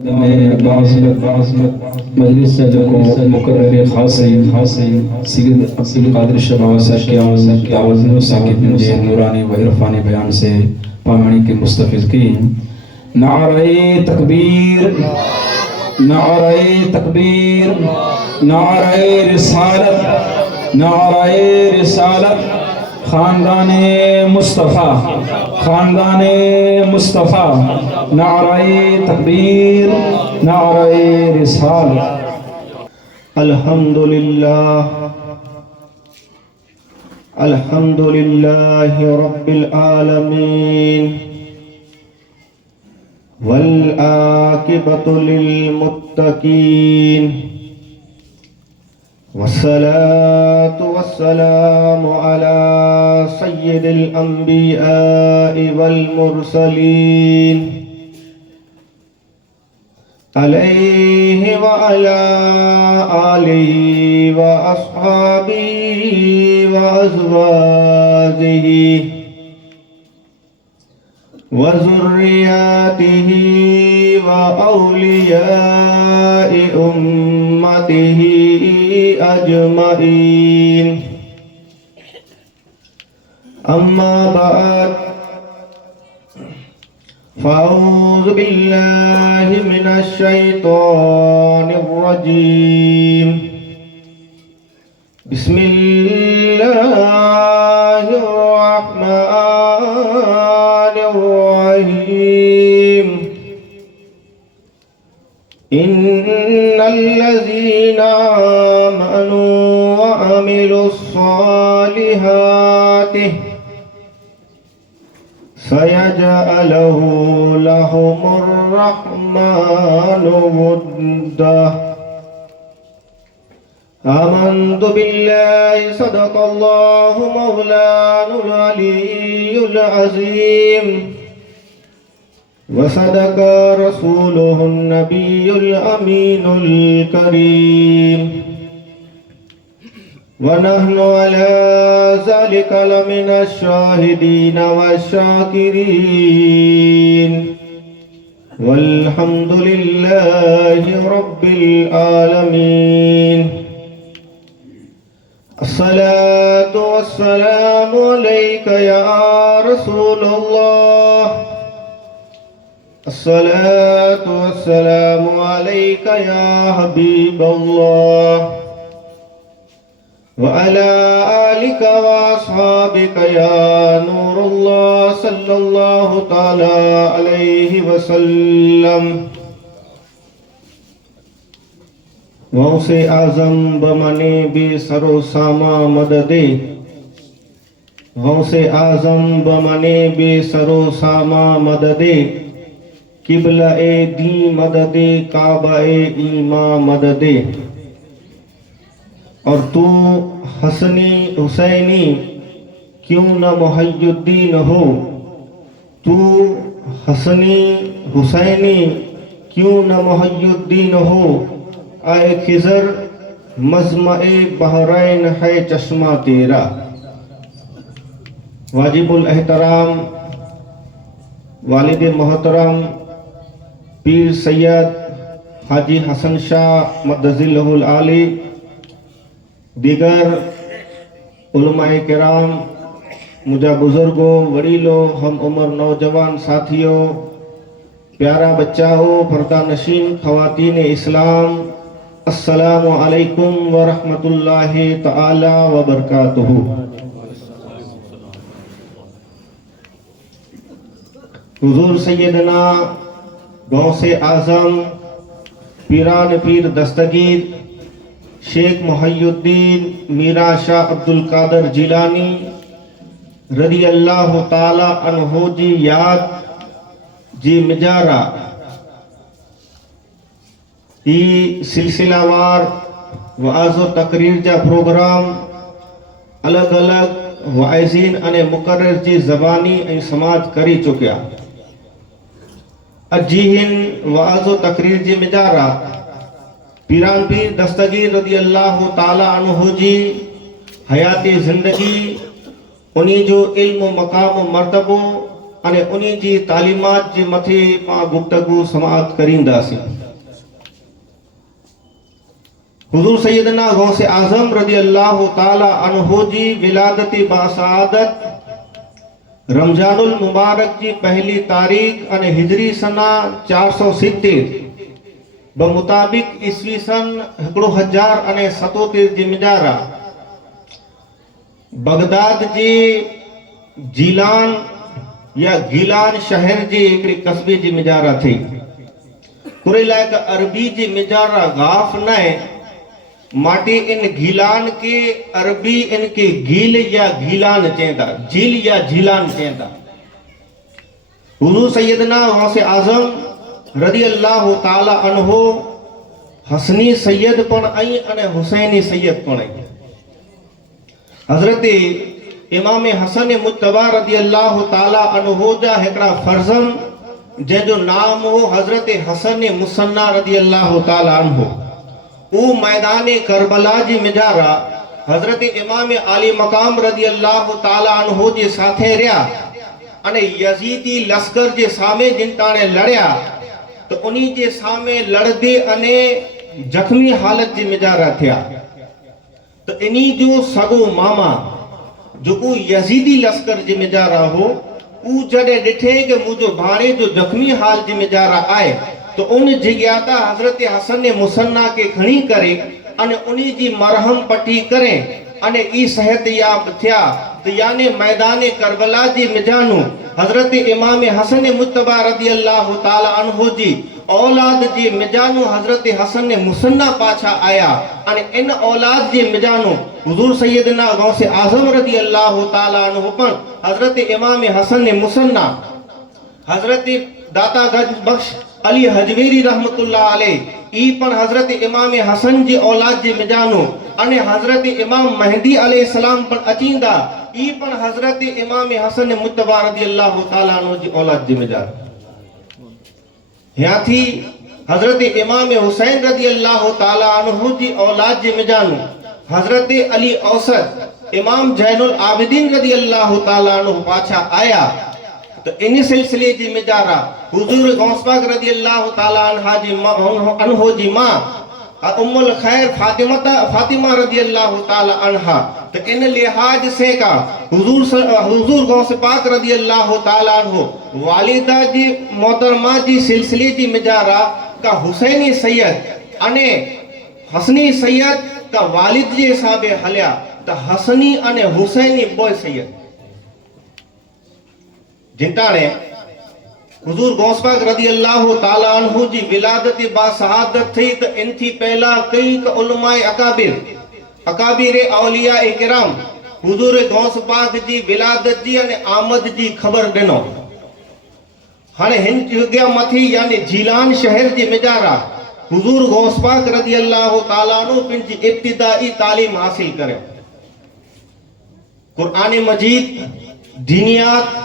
में मजलिस सदर को मुकर्रर खासिन सैयद अब्दुल कादिर शाह बाबा साहब की आवाज़ में साकिब मुझे नूरानी व इरफानी बयान से पामणी के मुस्तफिज़ की। नारे तकबीर, नारे तकबीर, नारे रिसालत, नारे रिसालत। खानदाने मुस्तफ़ा, खानदाने मुस्तफ़ा। नारे तकबीर, नारे रिसालत। अल्हम्दुलिल्लाह, अल्हम्दुलिल्लाहि रब्बिल आलमीन, वल आकिबतु लिल मुत्तकीन, वस्सलातु वस्सलामु अला सय्यिदिल अंबिया'i वल मुरसलीन, अलैहि व अला आलिहि व अस्हाबिहि व अज़वाजिहि व ज़ुर्रिय्यतिहि व औलिया'i उम्मतिहि अजमईन। अम्मा बाद, फ़अऊज़ु बिल्लाहि मिनश शैतानिर रजीम। बिस्मिल्लाहिर रहमानिर रहीम। इन्नल्लज़ीना आमनू व अमिलुस्सालिहाति सयजअलहु लहुमुर रहमानु वुद्दा। आमन्तु बिल्लाहि सदक़ल्लाहु मौलानुल अलियुल अज़ीम व सदक़ रसूलुहुन नबियुल अमीनुल करीम व नहनु अला ज़ालिका लमिनश शाहिदीन वश्शाकिरीन वल्हम्दुलिल्लाहि रब्बिल आलमीन। अस्सलातु वस्सलामु अलैका या रसूलल्लाह, अस्सलातु वस्सलामु अलैका या हबीबल्लाह, व अला आलिका व अस्हाबिका या नूरुल्लाह सल्लल्लाहु तआला अलैहि वसल्लम। गौसे आज़म बमने बेसरो सामा मददे, गौसे आज़म बमने बेसरो सामा मददे, किबला ए दी मददे काबा ए ईमा मददे। और तू हसनी हुसैनी क्यों न मुहय्युद्दीन हो, तू हसनी हुसैनी क्यों न मुहय्युद्दीन हो। आए खिज़र मज़्मा-ए बहरैन है चश्मा तेरा। वाजिबुल एहतराम वालिद मोहतरम पीर सैयद हाजी हसन शाह मद्दज़िल्लहुल आली, दीगर उलमाए किराम, मुझा बुजुर्गों, वडीलों, हम उम्र नौजवान साथियों, प्यारा बच्चा हो, पर्दा नशीन ख़वातीन इस्लाम, अस्सलामु अलैकुम व रहमतुल्लाहि तआला व बरकातुहू। हुजूर सैयदना गौसे आज़म पीरान पीर दस्तगीर शेख मुहय्युद्दीन मीरा शाह अब्दुल कादर जिलानी रदी अल्लाह ताला अन्हु जी याद जी मिजारा ई सिलसिलावार वाज़ व तकरीर जा प्रोग्राम अलग अलग वाइज़ीन अने मुकर्रर जी ज़बानी ऐं समाज करी चुकिया। अजी हिन वाज़ व तकरीर जी मिजारा पीरान पीर दस्तगीर रदी अल्लाह ताला अन्हु जी हयाती ज़िंदगी, उन्हीं जो इल्म मकाम मर्तबो अने उन्हीं जी तालीमात जे मथे पां गुफ्तगू समाअत करींदासीं। हुजूर सैयदना गौसे आजम रज़ी अल्लाह ताला अन्हु जी विलादती बासादत रमजानुल मुबारक जी पहली तारीख अने हिजरी सना 470 बमुताबिक ईस्वी सन 1077 जी मिजारा बगदाद जी जीलान या गीलान शहर जी हिकड़ी कस्बे जी मिजारा थी। कुरे लायक अरबी जी मिजारा गाफ न माटी इन गीलान के अरबी इनके गील या गीलान चेंदा, झील या झीलान चेंदा। हुजूर सैयदना गौसे आजम रज़ी अल्लाह ताला अन्हु हसनी सैयद पण आई अने हुसैनी सैयद पण आई। हजरत इमाम हसन मुज्तबा रज़ी अल्लाह ताला अन्हु जा हिकड़ा फर्जन जंहिंजो नाम हो हजरत हसन मुसन्ना रज़ी अल्लाह ताला अन्हु उ मैदान करबला जी मिजारा हजरत इमाम आली मकाम रज़ी अल्लाह ताला अन्हु जे साथे रहा अने यजीदी लश्कर जे सामे जिन ताणे लड़या तो उन्हीं जे सामे लड़दे अने जख्मी हालत जी मिजारा थिया। तो इन्हीं जो सगो मामा जो उ यजीदी लश्कर जी मिजारा हो उ जडे डिठे के मुझो भाणे जो जख्मी हाल जी मिजारा आए तो उन जिग्याता हजरत हसन मुसन्ना के खणी करे अने उन्हीं जी मरहम पट्टी करें अने ई सेहत याब थिया। तो यानी मैदान करबला जी मिजानु हजरत इमाम हसन मुज्तबा रज़ी अल्लाह ताला अन्हु जी औलाद जी मिजानु हजरत हसन मुसन्ना पाछा आया अने इन औलाद जी मिजानु हुजूर सैयदना गौसे आजम रज़ी अल्लाह ताला अन्हु पर हजरत इमाम हसन मुसन्ना हजरत दाता गंज बख्श अली हजवेरी रहमतुल्लाह अलैह ई पर हजरत इमाम हसन जी औलाद जी मिजानु अने हजरत इमाम मेहदी अलैहि सलाम पर अचींदा ई पर हजरत इमाम हसन मुज्तबा रज़ी अल्लाह ताला अन्हु जी औलाद जी मिजानु यहाँ थी हजरत इमाम हुसैन रज़ी अल्लाह ताला अन्हु जी औलाद जी मिजानु हजरत अली औसत इमाम जैनुल आबिदीन रज़ी अल्लाह ताला अन्हु पाछा आया। तो इन सिलसिले जी मिजारा हुजूर गौस पाक रज़ी अल्लाह ताला अन्हु जी मां उम्मुल खैर फातिमा रज़ी अल्लाह ताला अन्हा। तो इन लिहाज से का हुजूर गौस पाक रज़ी अल्लाह ताला अन्हु वालिदा जी मोहतरमा जी सिलसिले जी मिजारा का हुसैनी सैयद अने हसनी सैयद का वालिद जे हिसाबे हलिया। तो हसनी अने हुसैनी बॉय सैयद जिंटाणे हुजूर गौस पाक रज़ी अल्लाह ताला अन्हु जी विलादत बा शहादत थी। तो इन थी पहला कई उलमाए अकाबिर औलिया किराम हुजूर गौस पाक जी विलादत जी अने आमद जी खबर दिनो। हाने हिन जगह मथी यानी जीलान शहर जी मिजारा हुजूर गौस पाक रज़ी अल्लाह ताला अन्हु पिंजी इब्तिदाई तालीम हासिल करे। कुरान मजीद दीनियात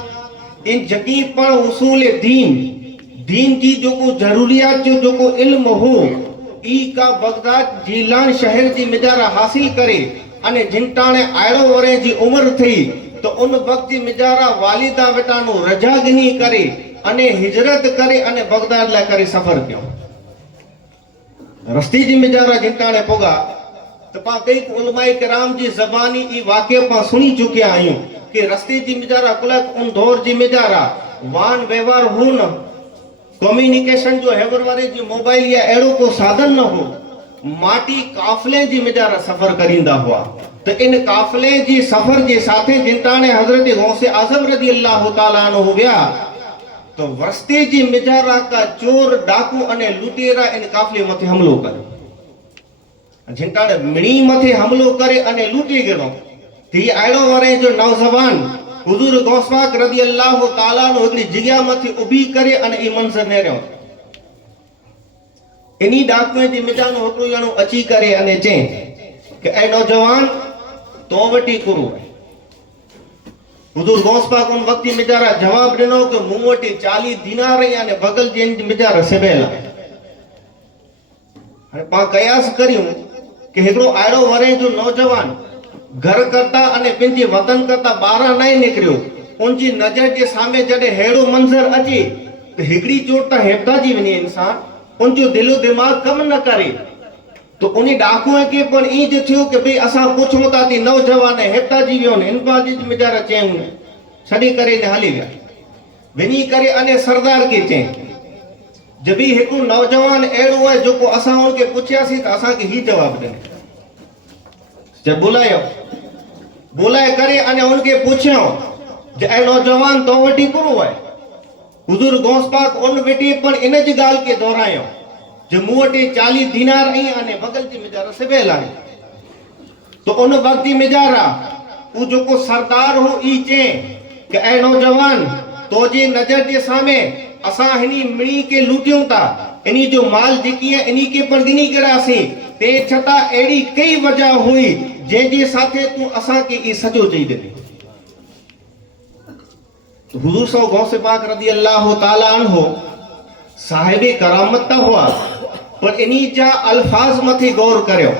इन जकी पर उसूल दीन जी जो को जरूरियात जो को इल्म हो ई का बगदाद जीलान शहर जी मिजारा हासिल करे अने जिंटाणे आयड़ो वरे जी उम्र थी। तो उन वक्त जी मिजारा वालिदा बेटानो रजागिनी करे अने हिजरत करे अने बगदाद ला करे सफर क्यों रस्ती जी मिजारा जिंटाणे पोगा। तो पा कई उलमाए किराम जी ज़बानी ई वाक़े पा सुनी चुके आयूं कि रस्ते जी मिजारा कुलक उन दौर जी मिजारा वान व्यवहार हो न कम्युनिकेशन जो हेवर वारे जी मोबाइल या एड़ो को साधन न हो माटी काफले जी मिजारा सफर करींदा हुआ। तो इन काफले जी सफर जे साथे जिंटाणे हजरत गौसे आजम रज़ी अल्लाह ताला अन्हु हुआ। तो रस्ते जी मिजारा का चोर डाकू अने लुटेरा इन काफले मथे हमलो करे जिंटाणे मिणी मथे हमलो करे अने लूटी गयो। थी आयड़ो वरे जो नौजवान हुजूर गौस पाक रज़ी अल्लाह ताला नो एकड़ी जगह मथे उभी करे अने ई मंजर ने रहो। इनी डाकू जी मिजानो होकरो जणो अची करे अने चे कि ए नौजवान तो वटी करो। हुजूर गौस पाक उन वक्त मिजारा जवाब दिनो कि मूं वटी 40 दिनार याने बगल जे मिजारा सेबेला। हाणे पा कयास करियो कि एकड़ो आयड़ो वरे जो नौजवान घर करता अने पिंजे वतन करता बारा नहीं निकरियो उनजी नज़र जे सामने जॾहिं अहिड़ो मंज़र अचे त हिकिड़ी चोट त हेपताजी वञे इंसान, उनजो दिलो दिमाग़ कम न करे। तो उन डाकुअ खे पण ईअं थियो कि भई असां पुछूं था त नौजवान हेपताजी वियो न, इन बाजी वीचारा चयूं न, छॾे करे न हली विया। वञी करे अने सरदार खे चयईं जब भी हिकिड़ो नौजवान अहिड़ो आहे जेको असां उनखे पुछियासीं त असांखे ही जवाबु ॾिनो। जब बुलाए करे अने उनखे पुछियो जे ऐं नौजवान तो वटि कोन आहे। हुज़ूर गौस पाक उन वेठी पण इन जी ॻाल्हि खे दोहरायो जे मूं वटि 40 दीनार ऐं अने बगल जी मिजारा सिबियल आहे। तो उन वक़्त जी मिजारा उ जेको सरदार हो ई चए कि ऐं नौजवान तो जी नज़र जे सामने असां हिनी मिणी के लूटियूं था, इनी जो माल जेकी है इनी के पर गिनी करासीं, ते छता एड़ी कई वजह हुई जंहिंजे साथे तूं असांखे ई सजो चई ॾिनी। हुज़ूर सो गौस पाक रज़ी अल्लाह ताला अन्हो साहिबे करामत त हुआ, पर इनी जा अल्फाज मथे गौर करियो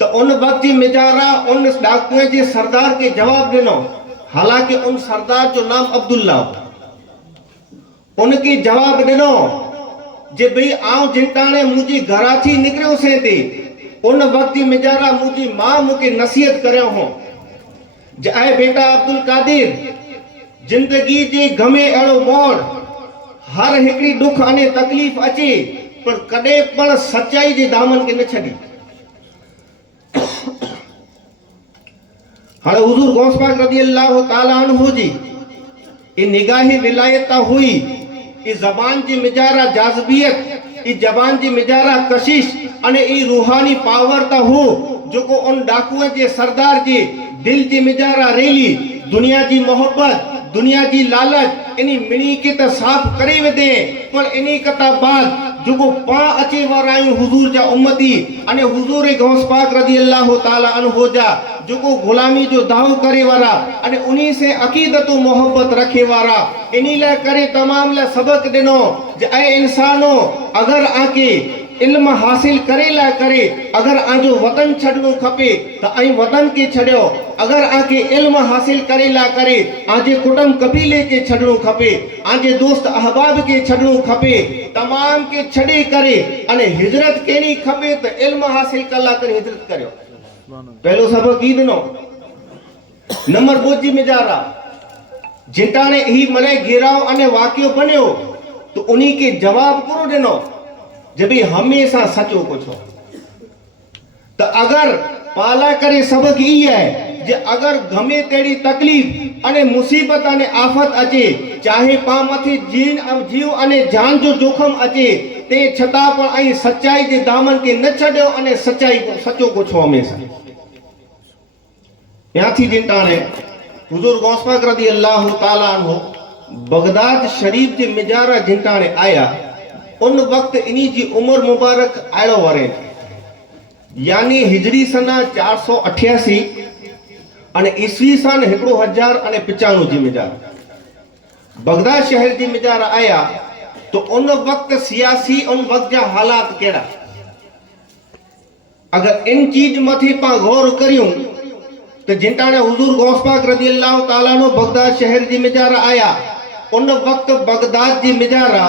तो उन वक्त जी मिजारा उन डाकुए जे सरदार के जवाब ॾिनो। हालांकि उन सरदार जो नाम अब्दुल्ला, उनके जवाब ॾिनो जे भई आऊं जिंटाणे मुंहिंजी घरा थी निकिरियो से ते उन वक्त जी मिजारा मुंहिंजी मां मूंखे नसीहत करियो हो जे ऐं बेटा अब्दुल कादिर, जिंदगी जे गमे अहिड़ो मोड़ हर हिकिड़ी दुख अने तकलीफ़ अचे पर कॾहिं पण सचाई जे दामन खे न छॾी। हाणे हुज़ूर गौस पाक रज़ी अल्लाह ताला अन्हु जी ई निगाही विलायत हुई, ई ज़बान जी मिजारा जाज़बियत, ई ज़बान जी मिजारा कशिश अने ई रूहानी पावर त हो जेको उन डाकुअ जे सरदार जे दिल जी मिजारा रेली दुनिया जी मोहब्बत, दुनिया जी लालच इनी मिणी के त साफ करे वदे। पर इनी कता बाद जेको पा अचे वारा आहियूं हुज़ूर जा उम्मती अने हुज़ूर गौस पाक रज़ी अल्लाह ताला अन्हु जा जेको गुलामी जो दाव करे वारा अने उन्हीं से अकीदत मोहब्बत रखे वारा, इन्हीं लाइ करे तमाम लाइ सबक ॾिनो जे ऐं इंसानो अगर आके इल्म हासिल करे ला करे अगर आजो वतन छड़नो खपे त आई वतन के छड़ियो, अगर आके इल्म हासिल करे ला करे आजे कुटुंब कबीले के छड़नो खपे, आजे दोस्त अहबाब के छड़नो खपे, तमाम के छड़े करे अने हिजरत केनी खपे त इल्म हासिल कला करे हिजरत करियो। पहलो सबक ई ॾिनो। नंबर 2 जी मिजारा जिताने ही मले घेराव अने वाकियो बन्यो तो उन्हीं के जवाब कोन ॾिनो जब हमेशा सचो पुछो। तो अगर पाला करे सबक ई है जे अगर गमे तेड़ी तकलीफ अने मुसीबत अने आफत अचे, चाहे पा मथे जीव अने जान जो जोखम अचे, ते छता पर आई सच्चाई जे दामन के न छड़ियो अने सच्चाई को सचो पुछो हमेशा। या थी जिंटाने हुज़ूर गौस पाक रज़ी अल्लाह ताला अन्हु बगदाद शरीफ जे मिजारा जिंटाने आया, उन वक्त इन्हीं जी उम्र मुबारक आड़ो वरे यानी हिजरी सना 488 अने ईस्वी सन 1095 जी मिजारा बगदाद शहर जी मिजारा आया। तो उन वक्त सियासी उन वक्त जा हालात केड़ा, अगर इन चीज मथे पा गौर करियूं तो जिंटाने हुज़ूर गौस पाक रज़ी अल्लाह ताला नो बगदाद शहर जी मिजारा आया, उन वक्त बगदाद जी मिजारा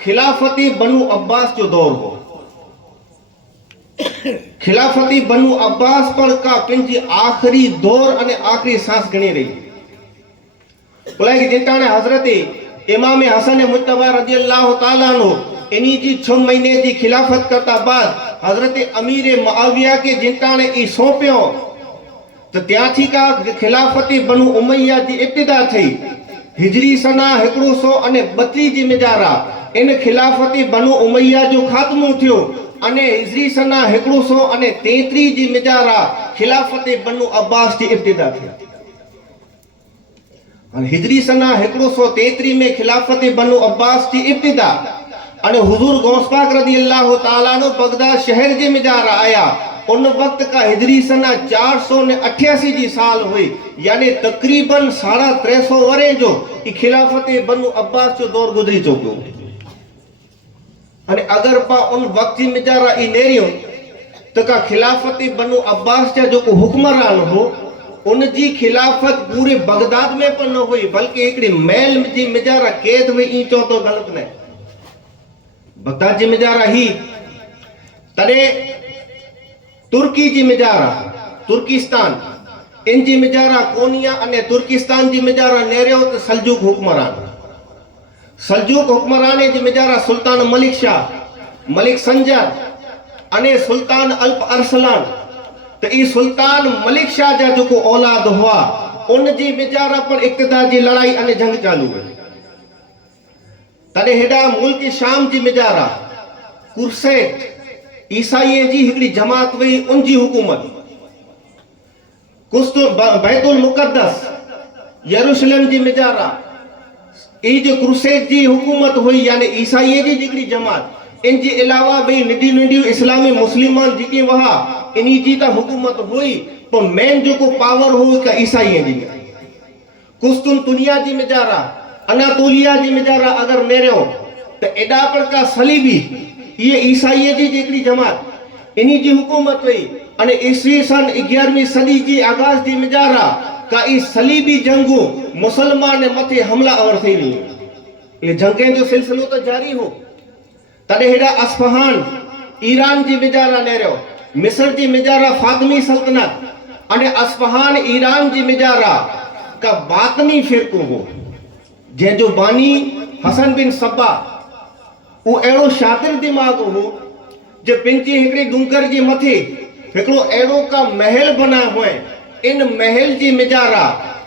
खिलाफती बनु अब्बास जो दौर हो। खिलाफती बनु अब्बास पर का पिंजी आखिरी दौर अने आखिरी सांस गणी रही। बोला कि जिताने हजरत इमाम हसन मुज्तबा रज़ी अल्लाह ताला नो इन्हीं जी 6 महीने की खिलाफत करता बाद हजरत अमीर मुआविया के जिताने ई सौंपियो तो त्याथी का खिलाफती बनु उमैया जी इब्तिदा थई। हिजरी सना 132 जी मिजारा इन खिलाफती बनु उमैया जो खात्मो थियो अने हिजरी सना 133 जी मिजारा खिलाफती बनु अब्बास जी इब्तिदा थी। हिजरी सना 133 में खिलाफती बनु अब्बास जी इब्तिदा अने हुज़ूर गौस पाक रज़ी अल्लाह ताला नो बगदाद शहर जी मिजारा आया। उन वक्त का हिजरी सना 488 जी साल हुई, यानी तकरीबन 350 वरे जो खिलाफती बनु अब्बास जो दौर गुजरी चुको। अने अगर पा उन वक्त जी मिजारा ई नेरियो तो का खिलाफती बनु अब्बास जा जो हुक्मरान हो उन जी खिलाफत पूरे बगदाद में पर न हुई बल्कि हिकिड़ी महल जी मिजारा कैद हुई ई चो तो गलत न बगदाद जी मिजारा ही तॾहिं तुर्की जी मिजारा तुर्किस्तान इन जी मिजारा कोनिया अने तुर्किस्तान जी मिजारा नेरियो त सल्जूक हुक्मरान जी मिजारा सुल्तान मलिक शाह मलिक संजर अने सुल्तान अल्प अरसलान तो ई सुल्तान मलिक शाह जा जो को औलाद हुआ उन जी मिजारा पर इक़्तिदार जी लड़ाई अने जंग चालू हुई तॾहिं हेॾा मुल्क शाम जी मिजारा कुरसैट ईसाई जी हिकिड़ी जमात हुई उन जी हुकूमत बैतुल मुक़द्दस यरूशलेम जी मिजारा ई जो क्रूसेड जी हुकूमत हुई यानी ईसाई जी हिकिड़ी जमात इन जे अलावा भी नंढी नंढियूं इस्लामी मुस्लिमान जेके वहा इन्ही जी त हुकूमत हुई पर मेन जो को पावर हो का ईसाई जी कुस्तुनतुनिया जी मिजारा अनातोलिया जी मिजारा अगर मेरियो तो एडा पर का सलीबी ये ईसाई जी हिकिड़ी जमात इन्ही जी हुकूमत हुई अने ईसवी सन 11वीं सदी जी आगाज जी मिजारा का ई सलीबी जंगू मुसलमान मथे हमला और थी रही ये जंगें जो सिलसिलो तो जारी हो तॾहिं हेॾा अस्फहान ईरान जी मिजारा नेरियो मिस्र जी मिजारा फातिमी सल्तनत अने अस्फहान ईरान जी मिजारा का बातनी फिरको हो जंहिंजो बानी हसन बिन सब्बा वो अहिड़ो शातिर दिमाग़ हो जो पंहिंजी हिकिड़ी डूंगर जी मथे हिकिड़ो अहिड़ो का महल बना हुए इन महल जी मिजारा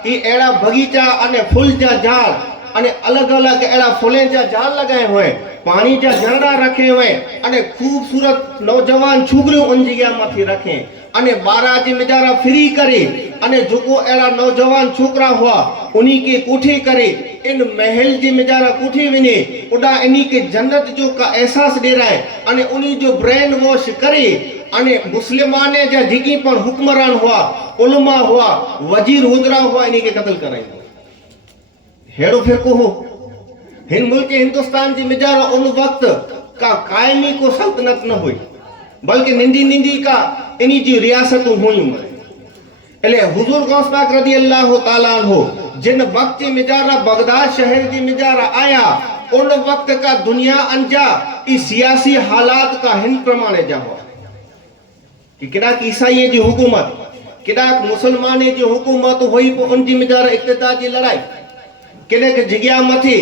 ई अहिड़ा बगीचा अने फुल जा झाड़ अने अलग अलग अहिड़ा फुलें जा झाड़ लगाए हुए पानी जा झरना रखे हुए अने खूबसूरत नौजवान छोकरियों उन जगह मथे रखे अने बारा जी मिजारा फ्री करे अने जोको अहिड़ा नौजवान छोकरा हुआ उन्हीं के कोठे करे इन महल जी मिजारा कोठे वञे उॾा इन्हीं के जन्नत जो का एहसास ॾेराए अने उन्हीं जो ब्रेन वॉश करे अने मुस्लिमाने जा जेकी पण हुक्मरान हुआ उलमा हुआ वजीर हुजरा हुआ इन्हीं के कत्ल कराईंदो हेड़ो फिरको हो हिन मुल्क हिंदुस्तान जी मिजारा उन वक्त का कायमी को सल्तनत न हुई बल्कि निंदी निंदी का इन्हीं जी रियासतूं हुई एले हुजूर गौस पाक रदी अल्लाह ताला अन्हो जिन वक्त जी मिजारा बगदाद शहर जी मिजारा आया उन वक्त का दुनिया अंजा इस सियासी हालात का हिन प्रमाणे जा हुआ कि किडाक ईसाई जी हुकूमत किडाक मुसलमान जी हुकूमत हुई उन जी मिजारा इक़्तिदार जी लड़ाई किने के जगह मथे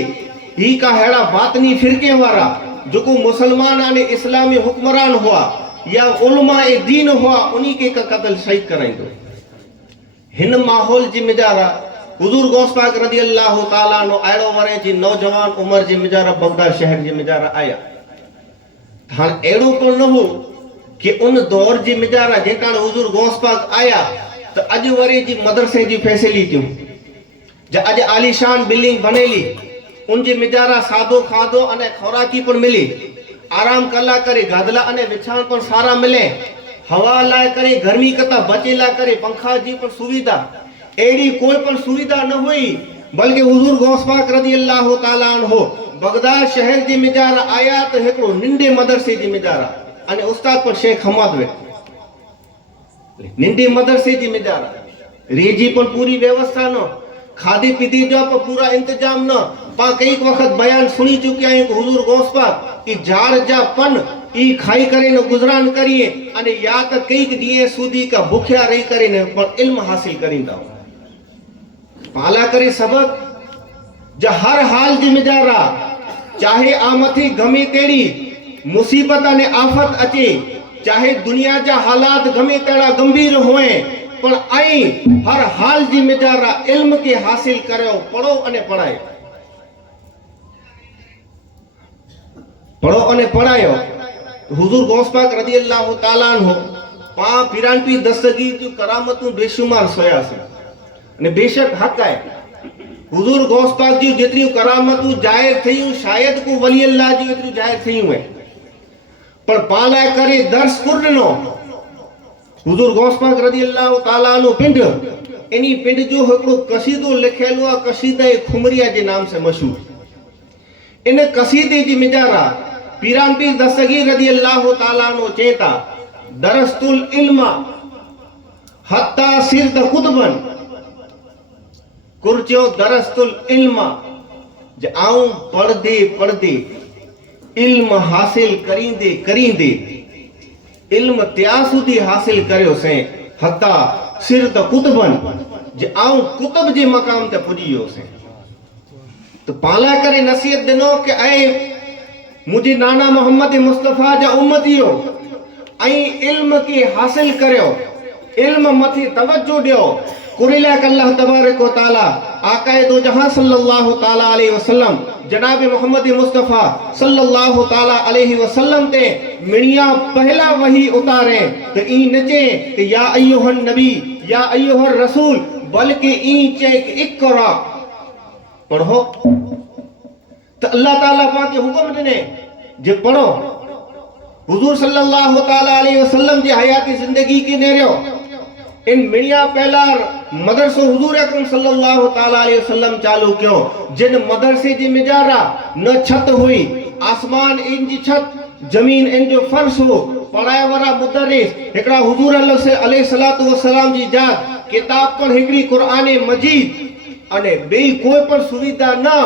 ही का हेड़ा बातनी फिरके वारा जो को मुसलमान आने इस्लामी हुक्मरान हुआ या उलमा ए दीन हुआ उन्हीं के का कत्ल शहीद कराइंदो हिन माहौल जी मिजारा हुजूर गौस पाक रदी अल्लाह ताला नो अहिड़ो वरे जी नौजवान उम्र जी मिजारा बगदाद शहर जी मिजारा आया हां अहिड़ो पण न हो कि उन दौर जी मिजारा जेका हुजूर गौस पाक आया तो अज वरे जी मदरसे जी फैसिलिटियूं जा अज आलीशान बिल्डिंग बनेली उन जी मिजारा सादो खादो अने खोराकी पण मिली आराम कला करे गादला अने विछाण पण सारा मिले हवा लाए करे गर्मी कता बचेला करे पंखा जी पण सुविधा एड़ी कोई पण सुविधा न हुई बल्कि हुजूर गौस पाक रदी अल्लाह ताला अन्हो बगदाद शहर जी मिजारा आया तो हिकड़ो निंडे मदरसे जी मिजारा अने उस्ताद पर शेख हमाद वे निंडे मदरसे जी मिजारा रेजी पण पूरी व्यवस्था न खादी पीती जो पर पूरा इंतजाम न पा कई वक्त बयान सुनी चुके हैं हुजूर गौस पाक ई झाड़ जा पन ई खाई करे न गुजरान करिए अने या त कई दिए सूदी का भूखिया रही करे न पर इल्म हासिल करिंदा पाला करे सबक जा हर हाल जी मिजारा चाहे आमथी गमे तेड़ी मुसीबत अने आफत अचे चाहे दुनिया जा हालात गमे तेड़ा गंभीर होए पर आई हर हाल जी मिजारा इल्म के हासिल करो पढ़ो अने पढ़ायो पढ़ो अने पढ़ायो हुजूर गौस पाक रदी अल्लाह ताला अन्हो पा पिरानपी दस्तगीर जो करामतूं बेशुमार सोयासी अने बेशक हक है हुजूर गौस पाक जी जेतरी करामतूं जाहिर थयूं शायद को वली अल्लाह जी एतरी जाहिर थयूं है पर पाला करे दर्स कुरनो हुजूर गौस पाक रदी अल्लाह ताला नो पिंड इनी पिंड जो हिकड़ो कसीदो लिखेलो आ कसीदा खुमरिया जे नाम से मशहूर इन कसीदे जी मिजारा पीरानपीर दस्तगीर रदी अल्लाह ताला नो चेता दरस्तुल इल्मा हत्ता सिरत कुतबन कुर्चो दरस्तुल इल्म जे आऊं पढ़दे पढ़दे इल्म हासिल करींदे करींदे इल्म त्यासुदी हासिल करियो से हत्ता सिरत कुतबन जे आऊं कुतब जे मकाम ते पुजी वियो से तो पाला करे नसीहत दिनो के ऐ मुझे नाना मोहम्मद मुस्तफा जा उम्मतियो ऐ इल्म के हासिल करियो इल्म मथे तवज्जो दियो कुरिला अल्लाह तबारक व तआला आकाए दो जहां सल्लल्लाहु ताला अलैहि वसल्लम जनाब मोहम्मद मुस्तफा सल्लल्लाहु ताला अलैहि वसल्लम ते मिणिया पहला वही उतारे तो ई नचे कि या अय्युहन नबी या अय्युहर रसूल बल्कि ई चे इकरा पढ़ो तो अल्लाह ताला पाके हुक्म दिने जे पढ़ो हुजूर सल्लल्लाहु ताला अलैहि वसल्लम जी हयाती जिंदगी के नेरियो इन मिणिया पहला मदरसो हुजूर अकरम सल्लल्लाहु ताला अलैहि वसल्लम चालू क्यों जिन मदरसे जी मिजारा न छत हुई आसमान इन जी छत जमीन इन जो फर्श हो पढ़ाए वारा मुदर्रिस एकड़ा हुजूर अलैहि सलातु वसलाम जी जात किताब पर हिकड़ी कुरान मजीद अने बे कोई पर सुविधा ना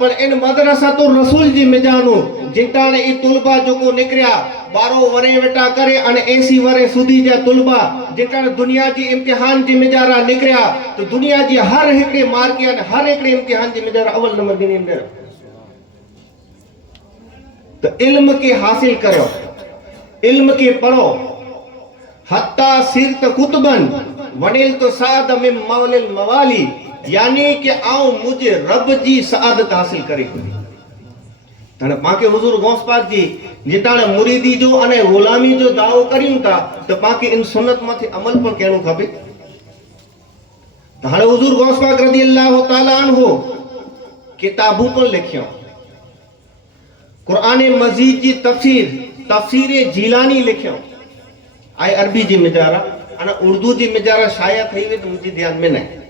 पर इन मदरसा तो रसूल जी मिजानो जिताने ई तुलबा जो को निकरिया 12 वरे वेटा करे अने 80 वरे सुधी जा तुलबा जिताने दुनिया जी इम्तिहान जी मिजारा निकरिया तो दुनिया जी हर हिकड़े मार्के अने हर हिकड़े इम्तिहान जी मिजारा अव्वल नंबर गिनी अंदर तो इल्म के हासिल करो इल्म के पढ़ो हत्ता सिरत कुतबन वनिल तो साद मिन मौलिल मवाली यानी कि आओ मुझे रब जी सआदत हासिल करे तने पाके हुजूर गौस पाक जी जिताने मुरीदी जो अने गुलामी जो दावो करियूं ता तो पाके इन सुन्नत माथे अमल पर कहणो खपे ताणे हुजूर गौस पाक रदियल्लाहु ताला अन्हु किताबों पर लिखियो कुरान मजीद जी तफसीर जीलानी लिखियो आई अरबी जी मिजारा अने उर्दू जी मिजारा शायद थई वे तो मुझे ध्यान में नहीं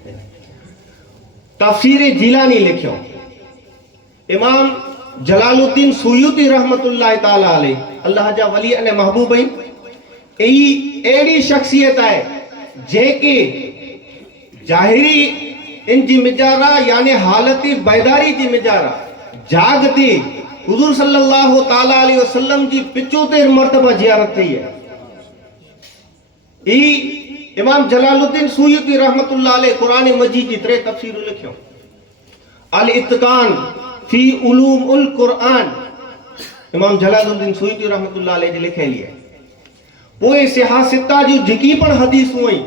तफसीर जीलानी लिखियो इमाम जलालुद्दीन सुयूती रहमतुल्लाह ताला अलैहि अल्लाह जा वली अने महबूब ई एड़ी शख्सियत है जेके जाहिरी इन जी मिजारा यानी हालती बैदारी जी मिजारा जागती हुजूर सल्लल्लाहु ताला अलैहि वसल्लम जी 75 मर्तबा जियारत थई है ई इमाम जलालुद्दीन सुयूती रहमतुल्लाह अलैहि कुरान मजीद की 3 तफसीर लिखियो अल इत्कान फी उलूम उल कुरान इमाम जलालुद्दीन सुयूती रहमतुल्लाह अलैहि लिखे लिए पोए सिहासिता जो जिकी पण हदीस हुई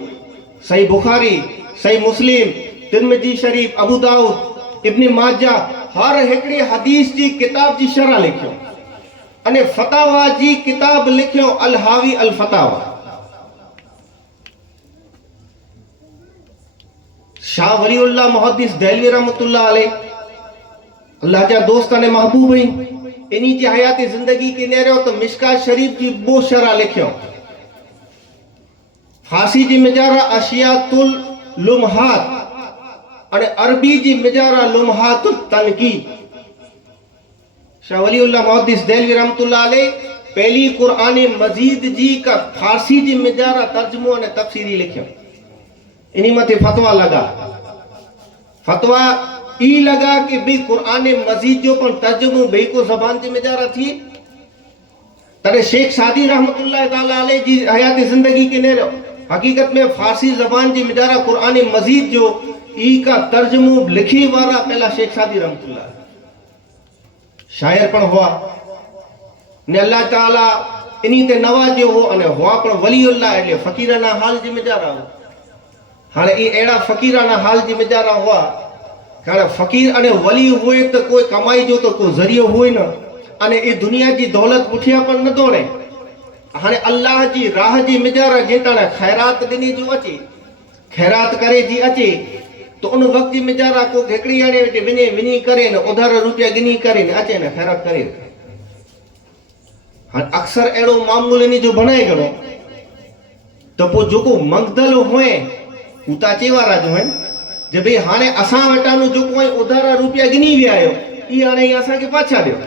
सही बुखारी सही मुस्लिम तिरमिजी शरीफ अबू दाऊद इब्न माजा हर हिकड़ी हदीस जी किताब जी शरह लिखियो अने फतावा जी किताब लिखियो अल हावी अल फतावा शाह वलीउल्लाह मुहद्दिस देलवी रहमतुल्लाह अलैह अल्लाह जा दोस्त ने महबूब है इन्हीं की हयाती जिंदगी के नेरे तो मिशकात शरीफ की बो शरह लिखियो फासी जी मिजारा अशियातुल लुम्हात अने अरबी जी मिजारा लुम्हातुल तनकी शाह वलीउल्लाह मुहद्दिस देलवी रहमतुल्लाह अलैह पहली कुरान मजीद जी का फारसी जी मिजारा तर्जुमो अने तफसीरी लिखियो इन्हीं मथे फतवा लगा फतवा ई लगा कि भाई कुरान मजीद जो पण तर्जुमो बे को जबान जी मिजारा थी तरे शेख सादी रहमतुल्लाह ताला अलैह जी हयाती जिंदगी के नेरो हकीकत में फारसी जबान जी मिजारा कुरान मजीद जो ई का तर्जुमो लिखी वारा पहला शेख सादी रहमतुल्लाह शायर पण हुआ ने अल्लाह ताला इन्हीं ते नवाजो हो अने हुआ पण वलीउल्लाह એટલે ફકીરાના હાલ जी मिजारा हो हाणे ई एड़ा फकीराना हाल जी मिजारा हुआ कारण फकीर अने वली हुए तो कोई कमाई जो तो कोई जरियो हुए ना अने ई दुनिया जी दौलत पुठिया पर न दौड़े हाणे अल्लाह जी राह जी मिजारा जेताणे खैरात दिनी जो अचे खैरात करे जी अचे तो उन वक्त जी मिजारा को हिकड़ी आने विने विनी करे न उधार रुपया गिनी करे न अचे न खैरात करे हाणे अक्सर एड़ो मामूल नी जो बनाए गयो तो पो जो को मंगदल होए उताचे वारा जो है जे भाई हाने असा वटानु जो कोई उधारा रुपया गिनी वे आयो ई हाने असा के पाछा दियो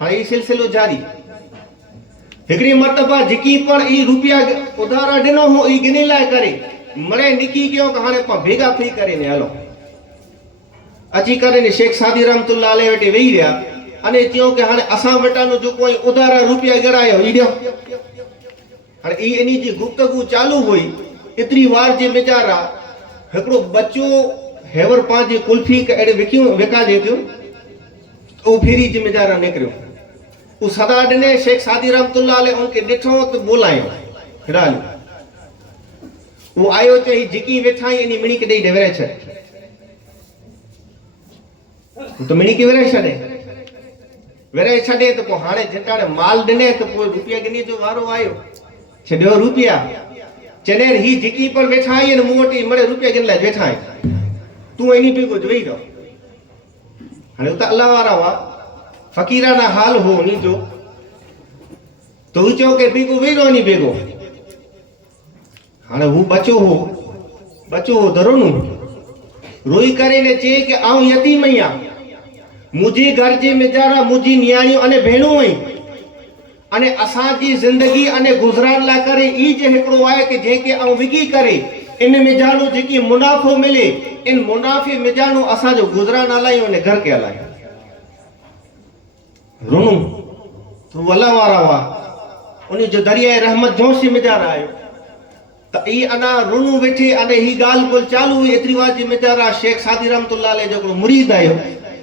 हाने ई सिलसिलो जारी हिकड़ी मर्तबा जिकी पर ई रुपया उधारा दिनो हो ई गिनी लाए करे मरे निकी कयो कि हाणे पां भेगा थी करे ने हलो अची करे ने शेख सादी रहमतुल्लाह अलैह वेटे वेही विया अने चयो कि हाणे असां वटानो जो कोई उधारा रुपया गिरायो ई ॾियो हाणे ई इनी जी गुफ्तगू चालू हुई एतिरी वार जे वीचारा हिकिड़ो बच्चो हेवर पंहिंजी कुल्फी अहिड़े विकाजे थियो उहो फेरी जे वीचारा निकिरियो उहो सदा ॾिने शेख सादी रहमतुल्लाह अलैह उनखे ॾिठो त बोलायो हिरालियो वो आयो चई जिकी वेठा ही इनी मिणी के ॾेई ॾेवरे छॾ तो मिणी के वेरे छॾे वेरे छॾे त पोइ हाणे जेटाणे माल ॾिने त पोइ रुपया गिनी जो वारो आयो छॾियो रुपया चने ही जिकी पर वेठा आही मूं वटि मड़े रुपया गिन लाइ वेठा आही तूं इनी बेगो वेही रहो हाणे उता अल्लाह वारा हुआ फ़कीराना हाल हो उनी जो तो हू चयो के बेगो वेही रहो नी बेगो हाणे हू बचो हो दरोनू रोई करे ने चए कि आऊं यतीम आहियां मुंहिंजे घर जे मेजारा मुंहिंजी नियाणियूं अने भेणूं आहिनि अने असांजी ज़िंदगी अने गुज़रान लाइ करे ई जे हिकिड़ो आहे कि जंहिंखे आऊं विकी करे इन मेजानो जेकी मुनाफ़ो मिले इन मुनाफ़े मेजानो असांजो गुज़रान हलायूं अने घर खे हलायूं रुनू तू अल्लाह वारा हुआ उन जो दरियाए रहमत जोश मेजारा आयो त ई अना रुनू वेठे अने ही ॻाल्हि बोल चालू हुई एतिरी वार जे मेजारा शेख सादी रहमतुल्लाह अलैह जो हिकिड़ो मुरीद आयो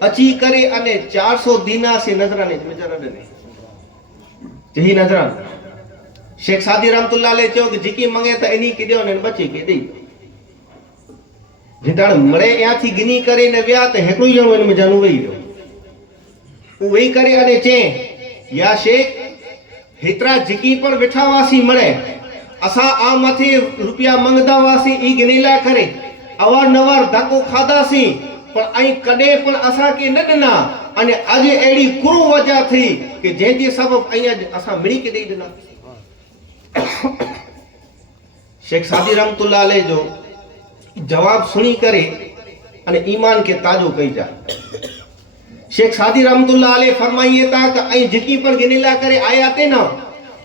अची करे अने 400 दीनार से नजराने मेजारा ॾिने चई नजरान शेख सादी रहमतुल्लाह अलैह चयो कि जिकी मंगे त इनी के ॾियो ने बचे के ॾेई जिताण मरे या थी गिनी करे न विया त हिकिड़ो ई ॼणो इन में जानू वेही रहियो उ वेही करे अने चए या शेख हेतिरा जिकी पर वेठा वासी मरे असा आ मथे रुपया मंगदा वासी ई गिनीला करे अवारनवार धक्को खादासी पर आई कदे पण असा के न ॾिना अने अज एड़ी कुरो वजह थी कि जंहिंजे सबब अया असा मिणी के ॾेई ॾिना शेख सादी रहमतुल्लाह अलैह जो जवाब सुनी करे अने ईमान के ताजो कई जा शेख सादी रहमतुल्लाह अलैह फरमाइए ता कि आई जिकी पर गिनीला करे आया ते ना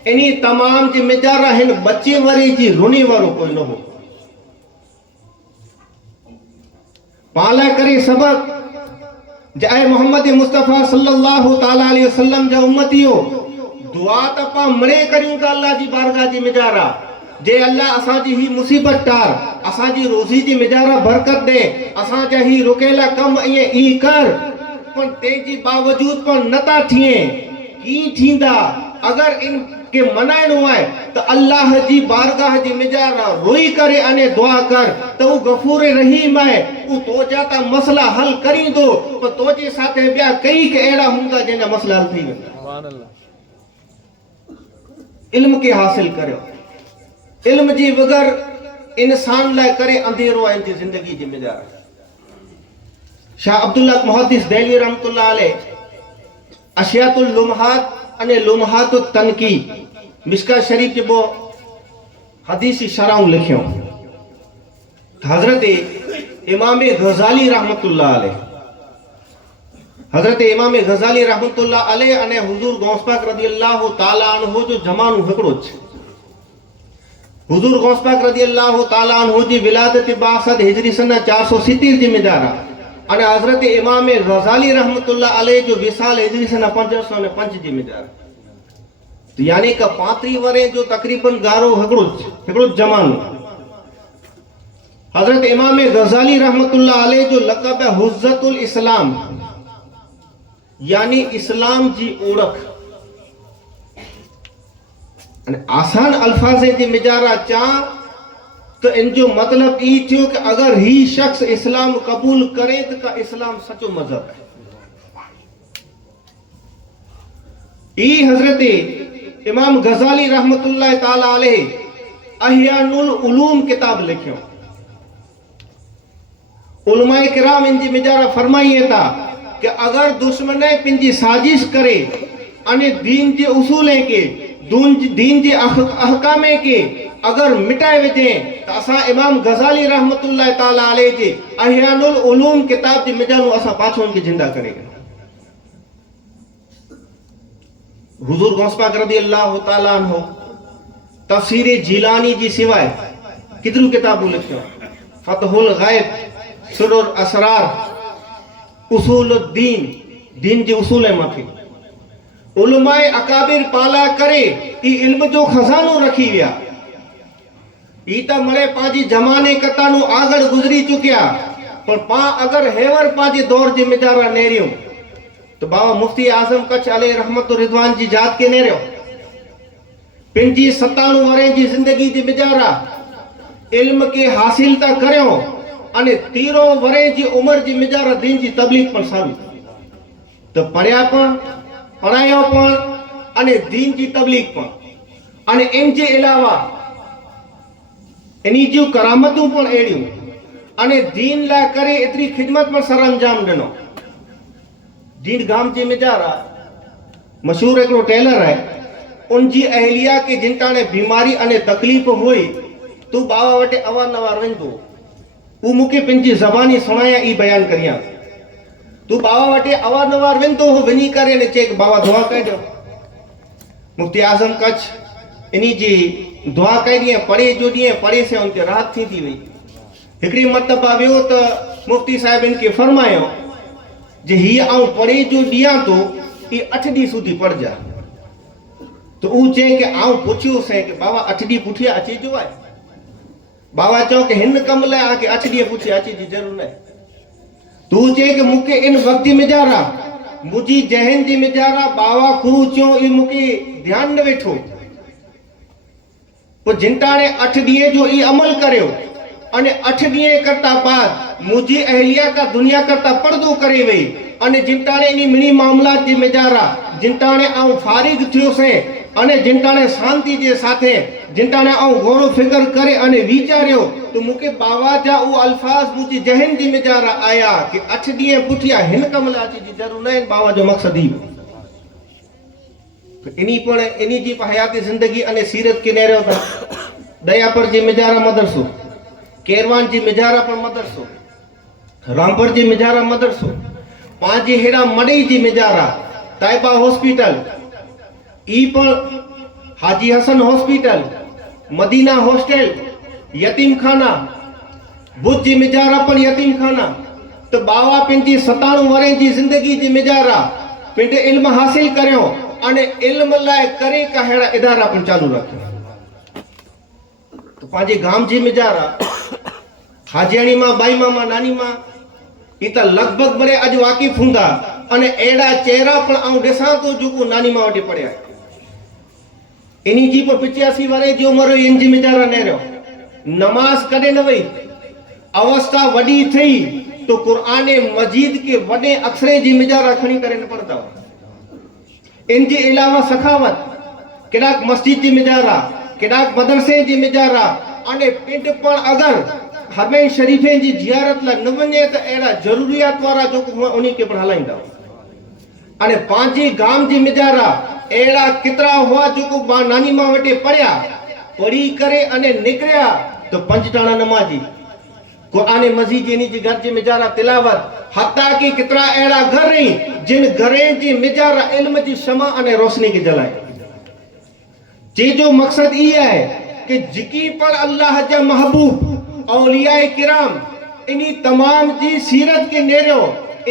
इनी तमाम जे मेजारा हिन बच्चे वरे जी रुनी वारो कोई न हो पाला करे सबक जय मोहम्मद मुस्तफा सल्लल्लाहु ताला अलैहि वसल्लम जा उम्मतियो दुआ त पा मरे करियूं ता अल्लाह जी बारगाह जी मेजारा जे अल्लाह असा जी ही मुसीबत टार असा जी रोजी जी मेजारा बरकत दे असा जा ही रुकेला कम ये ई कर पण तेजी बावजूद पण नता थिए की थींदा अगर इन के मनाइणो है तो अल्लाह जी बारगाह जी मेजारा रोई करे अने दुआ कर तो वो गफूर रहीम है वो तो जाता मसला हल करी दो पर तो जे साथे बिया कई के एड़ा हुंदा जेना मसला हल थी वेंदा सुभान अल्लाह इल्म के हासिल करो इल्म जी बगैर इंसान लाए करे अंधेरो है इनकी जिंदगी जी मेजारा शाह अब्दुल्लाह मुहद्दिस दिल्ली रहमतुल्लाह अलैह अशियातुल लुम्हात अने लुम्हातुत तनकी मिशका शरीफ के बो हदीसी शराउ लिखियो हजरत इमाम गजाली रहमतुल्लाह अलैह हजरत इमाम गजाली रहमतुल्लाह अलैह अने हुजूर गौस पाक रदियल्लाहु ताला अन्हु जो जमानो हिकड़ो छ हुजूर गौस पाक रदियल्लाहु ताला अन्हु जी विलादत 62 हिजरी सन 470 जी मेदारा अने हजरत इमाम गजाली रहमतुल्लाह अलैह जो विसाल हिजरी सन 505 जी मेदारा तो यानी का 35 वरे जो तकरीबन गारो हिकड़ो जमानो हजरत इमाम गजाली रहमतुल्लाह अलैह जो लक़ब है हुज्जतुल इस्लाम यानी इस्लाम जी ओळख अने आसान अल्फाज़े जे मिजारा चा तो इन जो मतलब ई थियो कि अगर ही शख्स इस्लाम कबूल करे तो का इस्लाम सचो मजहब है ई हजरत इमाम गजाली रहमतुल्लाह ताला अलैह अहयानुल उलूम किताब लिखियो उलमाए किराम इन जी मिजारा फरमाइए था कि अगर दुश्मन पिंजी साजिश करे अने दीन जे उसूलें के दीन जे अहकामे के अगर मिटाए वजे तो असा इमाम गजाली रहमतुल्लाह ताला अलैह जे अहयानुल उलूम किताब जे मिजानो असा पाछो उनके जिंदा करेगा हुजूर गौस पाक रदियल्लाहु ताला अन्हु तफसीर जिलानी जी सिवाय कितरू किताबूं लिखियो फतहुल गैब सुरुर असरार उसूलुद्दीन दीन जे उसूल है मथे उलमाए अकाबिर पाला करे ई इल्म जो खजानो रखी विया ई त मरे पाजी जमाने कतानु आगळ गुजरी चुकिया पर पा अगर हेवर पाजी दौर जे मिजारा नेरियो तो बाबा मुफ्ती आजम कच्छ अलैहि रहमत रिदवान जी जात के नेरियो पिंजी 97 वरे जी जिंदगी जी मिजारा इल्म के हासिल ता करयो अने 13 वरे जी उम्र जी मिजारा दीन जी तबलीग पर चालू तो पढ़या पण पढ़ायो पण अने दीन जी तबलीग पण अने इन जे अलावा इनी जो करामतूं पण एड़ियूं अने दीन ला करे इतनी खिदमत पर सरअंजाम दिनो दीन गाम जे मिजारा मशहूर एकड़ो टेलर है उनजी अहलिया के जिनटाने बीमारी अने तकलीफ हुई तू बाबा वटे अवारनवार वेंदो उ मुके पिंजी ज़बानी सुनाया ई बयान करिया तू बाबा वटे अवारनवार वेंदो हो वनी करे ने चेक बाबा दुआ कयो मुफ्ती आजम कच्छ इनी जी दुआ कई पढ़े जो दिए पढ़े से उनके राहत थी वई हिकड़ी मरतबा वियो त मुफ्ती साहब इनके फरमायो जे ही आऊं पढ़े जो दिया तो ई 8 डी सुधी पढ़ जा तो ऊ चे के आऊं पुछियो से के बाबा 8 डी पुठिया अची जो है बाबा चो के हिन कम ले आके 8 डी पुछिया अची जी जरूर नहीं तू चे के मुके इन वक्त में जारा मुजी जहन जी में जारा बाबा गुरु चो ई मुके ध्यान न वेठो तो जिनटाने 8 दिए जो ई अमल करयो अने 8 दिए करता बाद मुजी अहलिया का दुनिया करता पर्दो करे वई अने जिनटाने इनी मिनी मामलात जी मेजारा जिनटाने आऊं फारिग थियो से अने जिनटाने शांति जे साथे जिनटाने आऊं गौर फिकर करे अने विचार्यो तो मुके बाबा जा उ अल्फाज मुजी जहन जी मेजारा आया कि 8 दिए पुठिया हिन कमला जी जरूर नहीं बाबा जो मकसद ही तो इनी पण इनी जी हयाती जिंदगी अने सीरत के नेरो था दया पर जी मेजारा मदरसो केरवान जी मिजारा पर मदरसो रामपुर जी मिजारा मदरसो पांच हेड़ा मडई जी मिजारा ताइबा हॉस्पिटल ई पर हाजी हसन हॉस्पिटल मदीना हॉस्टल यतीम खाना बुद्ध जी मिजारा पर यतीम खाना तो बाबा पिंजी 97 वरे जी जिंदगी जी मिजारा पिंड इल्म हासिल करयो अने इल्म लाए करे का हेड़ा इदारा पर चालू रखो तो पांजे गाम जी मिजारा हाजियाणी मां बाई मामा नानी मां ई त लगभग बड़े अज वाकिफ हुंदा अने एड़ा चेहरा पण आऊं देसा तो जो नानी मां वटे पड़या इनी जी पर 85 वरे जी उम्र इन जी मिजारा ने रहो नमाज कदे न वई अवस्था वडी थई तो कुरान मजीद के वडे अक्षरे जी मिजारा खणी करे न पड़ता इन जे अलावा सखावत केडाक मस्जिद जी मिजारा केडाक मदरसे जी मिजारा अने पिंड पण अगर हरमैन शरीफे जी जियारत ला न वने त एड़ा जरूरियात वारा जो उन्हीं के पर हलाइंदा अने पांजी गाम जी मिजारा एड़ा कितरा हुआ जो को बा नानी मां वटे पढ़या पढ़ी करे अने निकरिया तो 5 टाणा नमाजी कुरान मजीद जी नी जी घर जी मिजारा तिलावत हत्ता की कितरा एड़ा घर रही जिन घरे जी मिजारा इल्म जी शमा अने रोशनी की जलाए जे जो मकसद ई है कि जिकी पर अल्लाह जा महबूब औलियाए किराम इनी तमाम जी सीरत के नेरो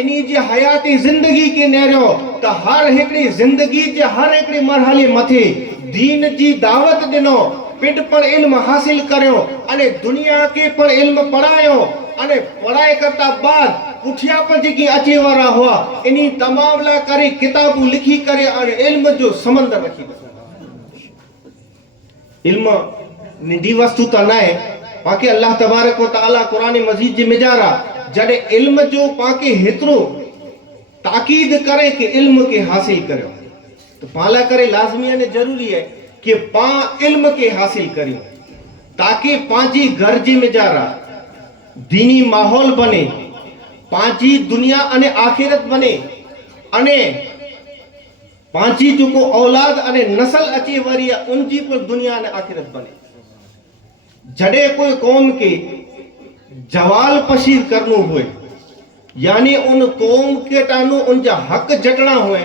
इनी जी हयाती जिंदगी के नेरो तो हर एकड़ी जिंदगी जे हर एकड़ी मरहले मथे दीन जी दावत दिनो पिंड पर इल्म हासिल करयो अने दुनिया के पर इल्म पढ़ायो अने पढ़ाई करता बाद पुठिया पर जी अचे वारा हुआ इनी तमाम ला करे किताबू लिखी करे अने इल्म जो समंदर रखी इल्म निजी वस्तु तो ना है पाके अल्लाह तबारक व तआला कुरान मजीद जी मिजारा जडे इल्म जो पाके हेतरो ताकीद करे कि इल्म के हासिल करो तो पाला करे लाजमी ने जरूरी है कि पा इल्म के हासिल करियो ताकि पांची घर जी मिजारा दीनी माहौल बने पांची दुनिया अने आखिरत बने अने पांची जो को औलाद अने नस्ल अची वरी उनजी पर दुनिया ने आखिरत बने जड़े कोई कौम के जवाल पशीर करनो हुए यानी उन कौम के टानो उनजा हक जटना हुए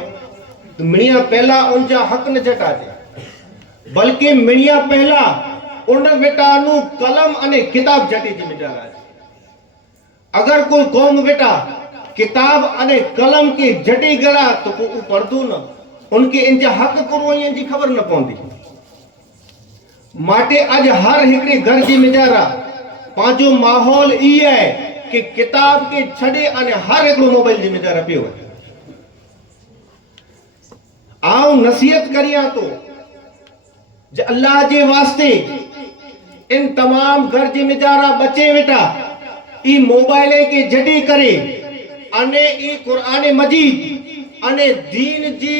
तो मिणिया पहला उनजा हक न जटा दे बल्कि मिणिया पहला उन बेटानु कलम अने किताब जटी जी मिजारा है। अगर कोई कौम बेटा किताब अने कलम के जटी गड़ा तो को पढ़दो न, उनके इंजा हक पुरो जी खबर न पौंदी। माटे आज हर हिकड़े घर जी मिजारा पांचो माहौल ई है कि किताब के छड़े अने हर एक मोबाइल जी मिजारा पियो है। आओ नसीहत करिया तो जे अल्लाह जे वास्ते इन तमाम घर जी मिजारा बचे बेटा ई मोबाइल के जटी करे अने ई कुरान मजीद अने दीन जी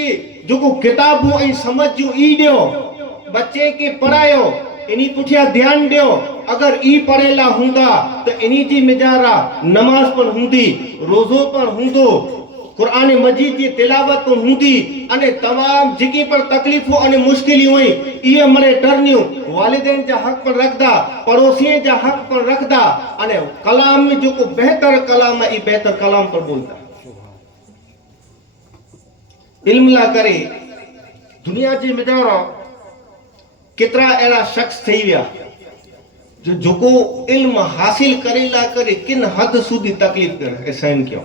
जो किताबों ऐं समझू ई दियो बच्चे के पढ़ायो इनी पुठिया ध्यान दियो। अगर ई पढ़ेला हुंदा तो इनी जी मिजारा नमाज पर हुंदी, रोजो पर हुंदो, कुरान मजीद की तिलावत पर हुंदी अने तमाम जिकी पर तकलीफों अने मुश्किलियों हुई ये मरे टर्नियों वालिदैन जा हक पर रखदा, पड़ोसियों जा हक पर रखदा अने कलाम में जो को बेहतर कलाम है ई बेहतर कलाम पर बोलता। इल्म ला करे दुनिया जी मिजारा कितरा एड़ा शख्स थी विया जो जोको इल्म हासिल करेला करे किन हद सुधी तकलीफ कर सहन क्यों।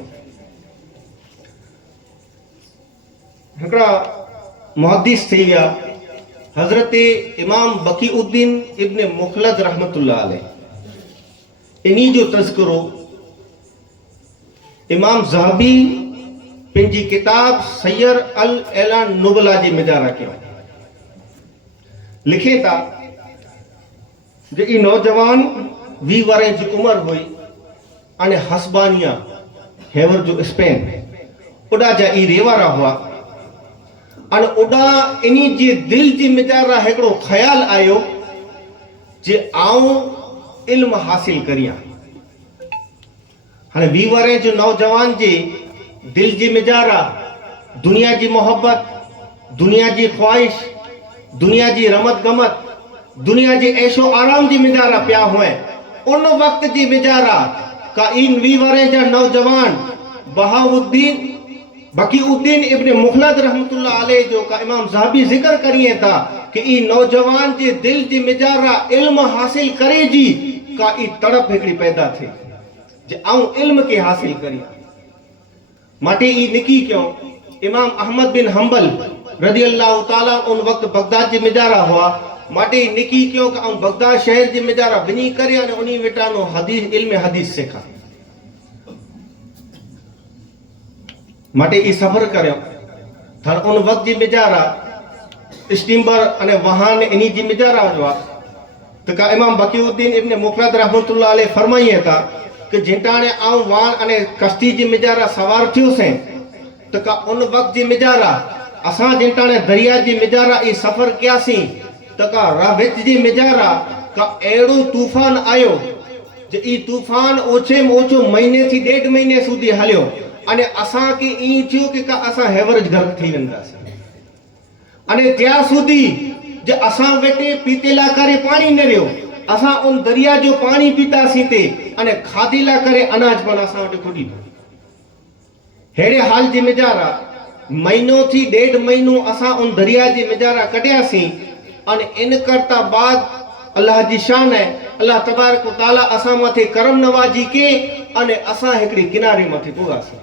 हिकड़ा मुहद्दिस थी विया हजरत इमाम बकीउद्दीन इब्न मुखलद रहमतुल्लाह अलैह। इन्हीं जो तज़किरो इमाम ज़हबी पंहिंजी किताब सैयर अल एलान नुबला जी मिजारा कयो लिखे था जे ई नौजवान 20 वरे जी उम्र हुई अने हसबानिया हेवर जो स्पेन उड़ा जा ई रेवारा हुआ अने उड़ा इनी जी दिल जी मिजारा हेकड़ो ख्याल आयो जे आऊं इल्म हासिल करिया। हाने 20 वरे जो नौजवान जी दिल जी मिजारा दुनिया जी मोहब्बत, दुनिया जी ख्वाहिश, दुनिया जी रमत गमत, दुनिया जी ऐशो आराम जी मिजारा प्या हुए। उन वक्त जी मिजारा का इन 20 वरे जा नौजवान बहाउद्दीन बकीउद्दीन इब्न मुखलद रहमतुल्लाह अलैह जो का इमाम ज़हबी जिक्र करिए था कि ई नौजवान जे दिल जी मिजारा इल्म हासिल करे जी का ई तड़प हिकड़ी पैदा थी जे आऊं इल्म के हासिल करिया। माटे ई निकी क्यों इमाम अहमद बिन हंबल रदी अल्लाह ताला उन वक्त बगदाद जी मिजारा हुआ। माटे ई निकी क्यों का बगदाद शहर जी मिजारा बिनी करे अने उनी वेटानो हदीस इल्म हदीस सिखा। माटे ई सफर कर्यो थर उन वक्त जी मिजारा स्टीमर अने वाहन इनी जी मिजारा हुआ। तो का इमाम बकीउद्दीन इब्न मुखलद रहमतुल्लाह अलैह फरमाइए था कि जिंटाने आऊं वान अने कश्ती जी मिजारा सवार थियो से तो का उन वक्त जी मिजारा असा जिंटाने दरिया जी मिजारा ई सफर कियासी तो का रावित जी मिजारा का एड़ो तूफान आयो जे ई तूफान ओछे में ओछो महीने थी 1.5 महीने सुधी हलियो अने असा के ई थियो कि का असा हेवरेज घर थी वेंदासी अने त्या सुधी जे असा वेटे पीतेला करे पानी न रियो असा उन दरिया जो पानी पीता सीते अने खादीला करे अनाज पण असा वटे खुडी हेड़े हाल जी मिजारा महीनो थी 1.5 महीनो असा उन दरिया जी मिजारा कटियासी अने इन करता बाद अल्लाह जी शान है अल्लाह तबारक व तआला असा मथे करम नवाजी के अने असा हिकड़ी किनारे मथे पुगासी।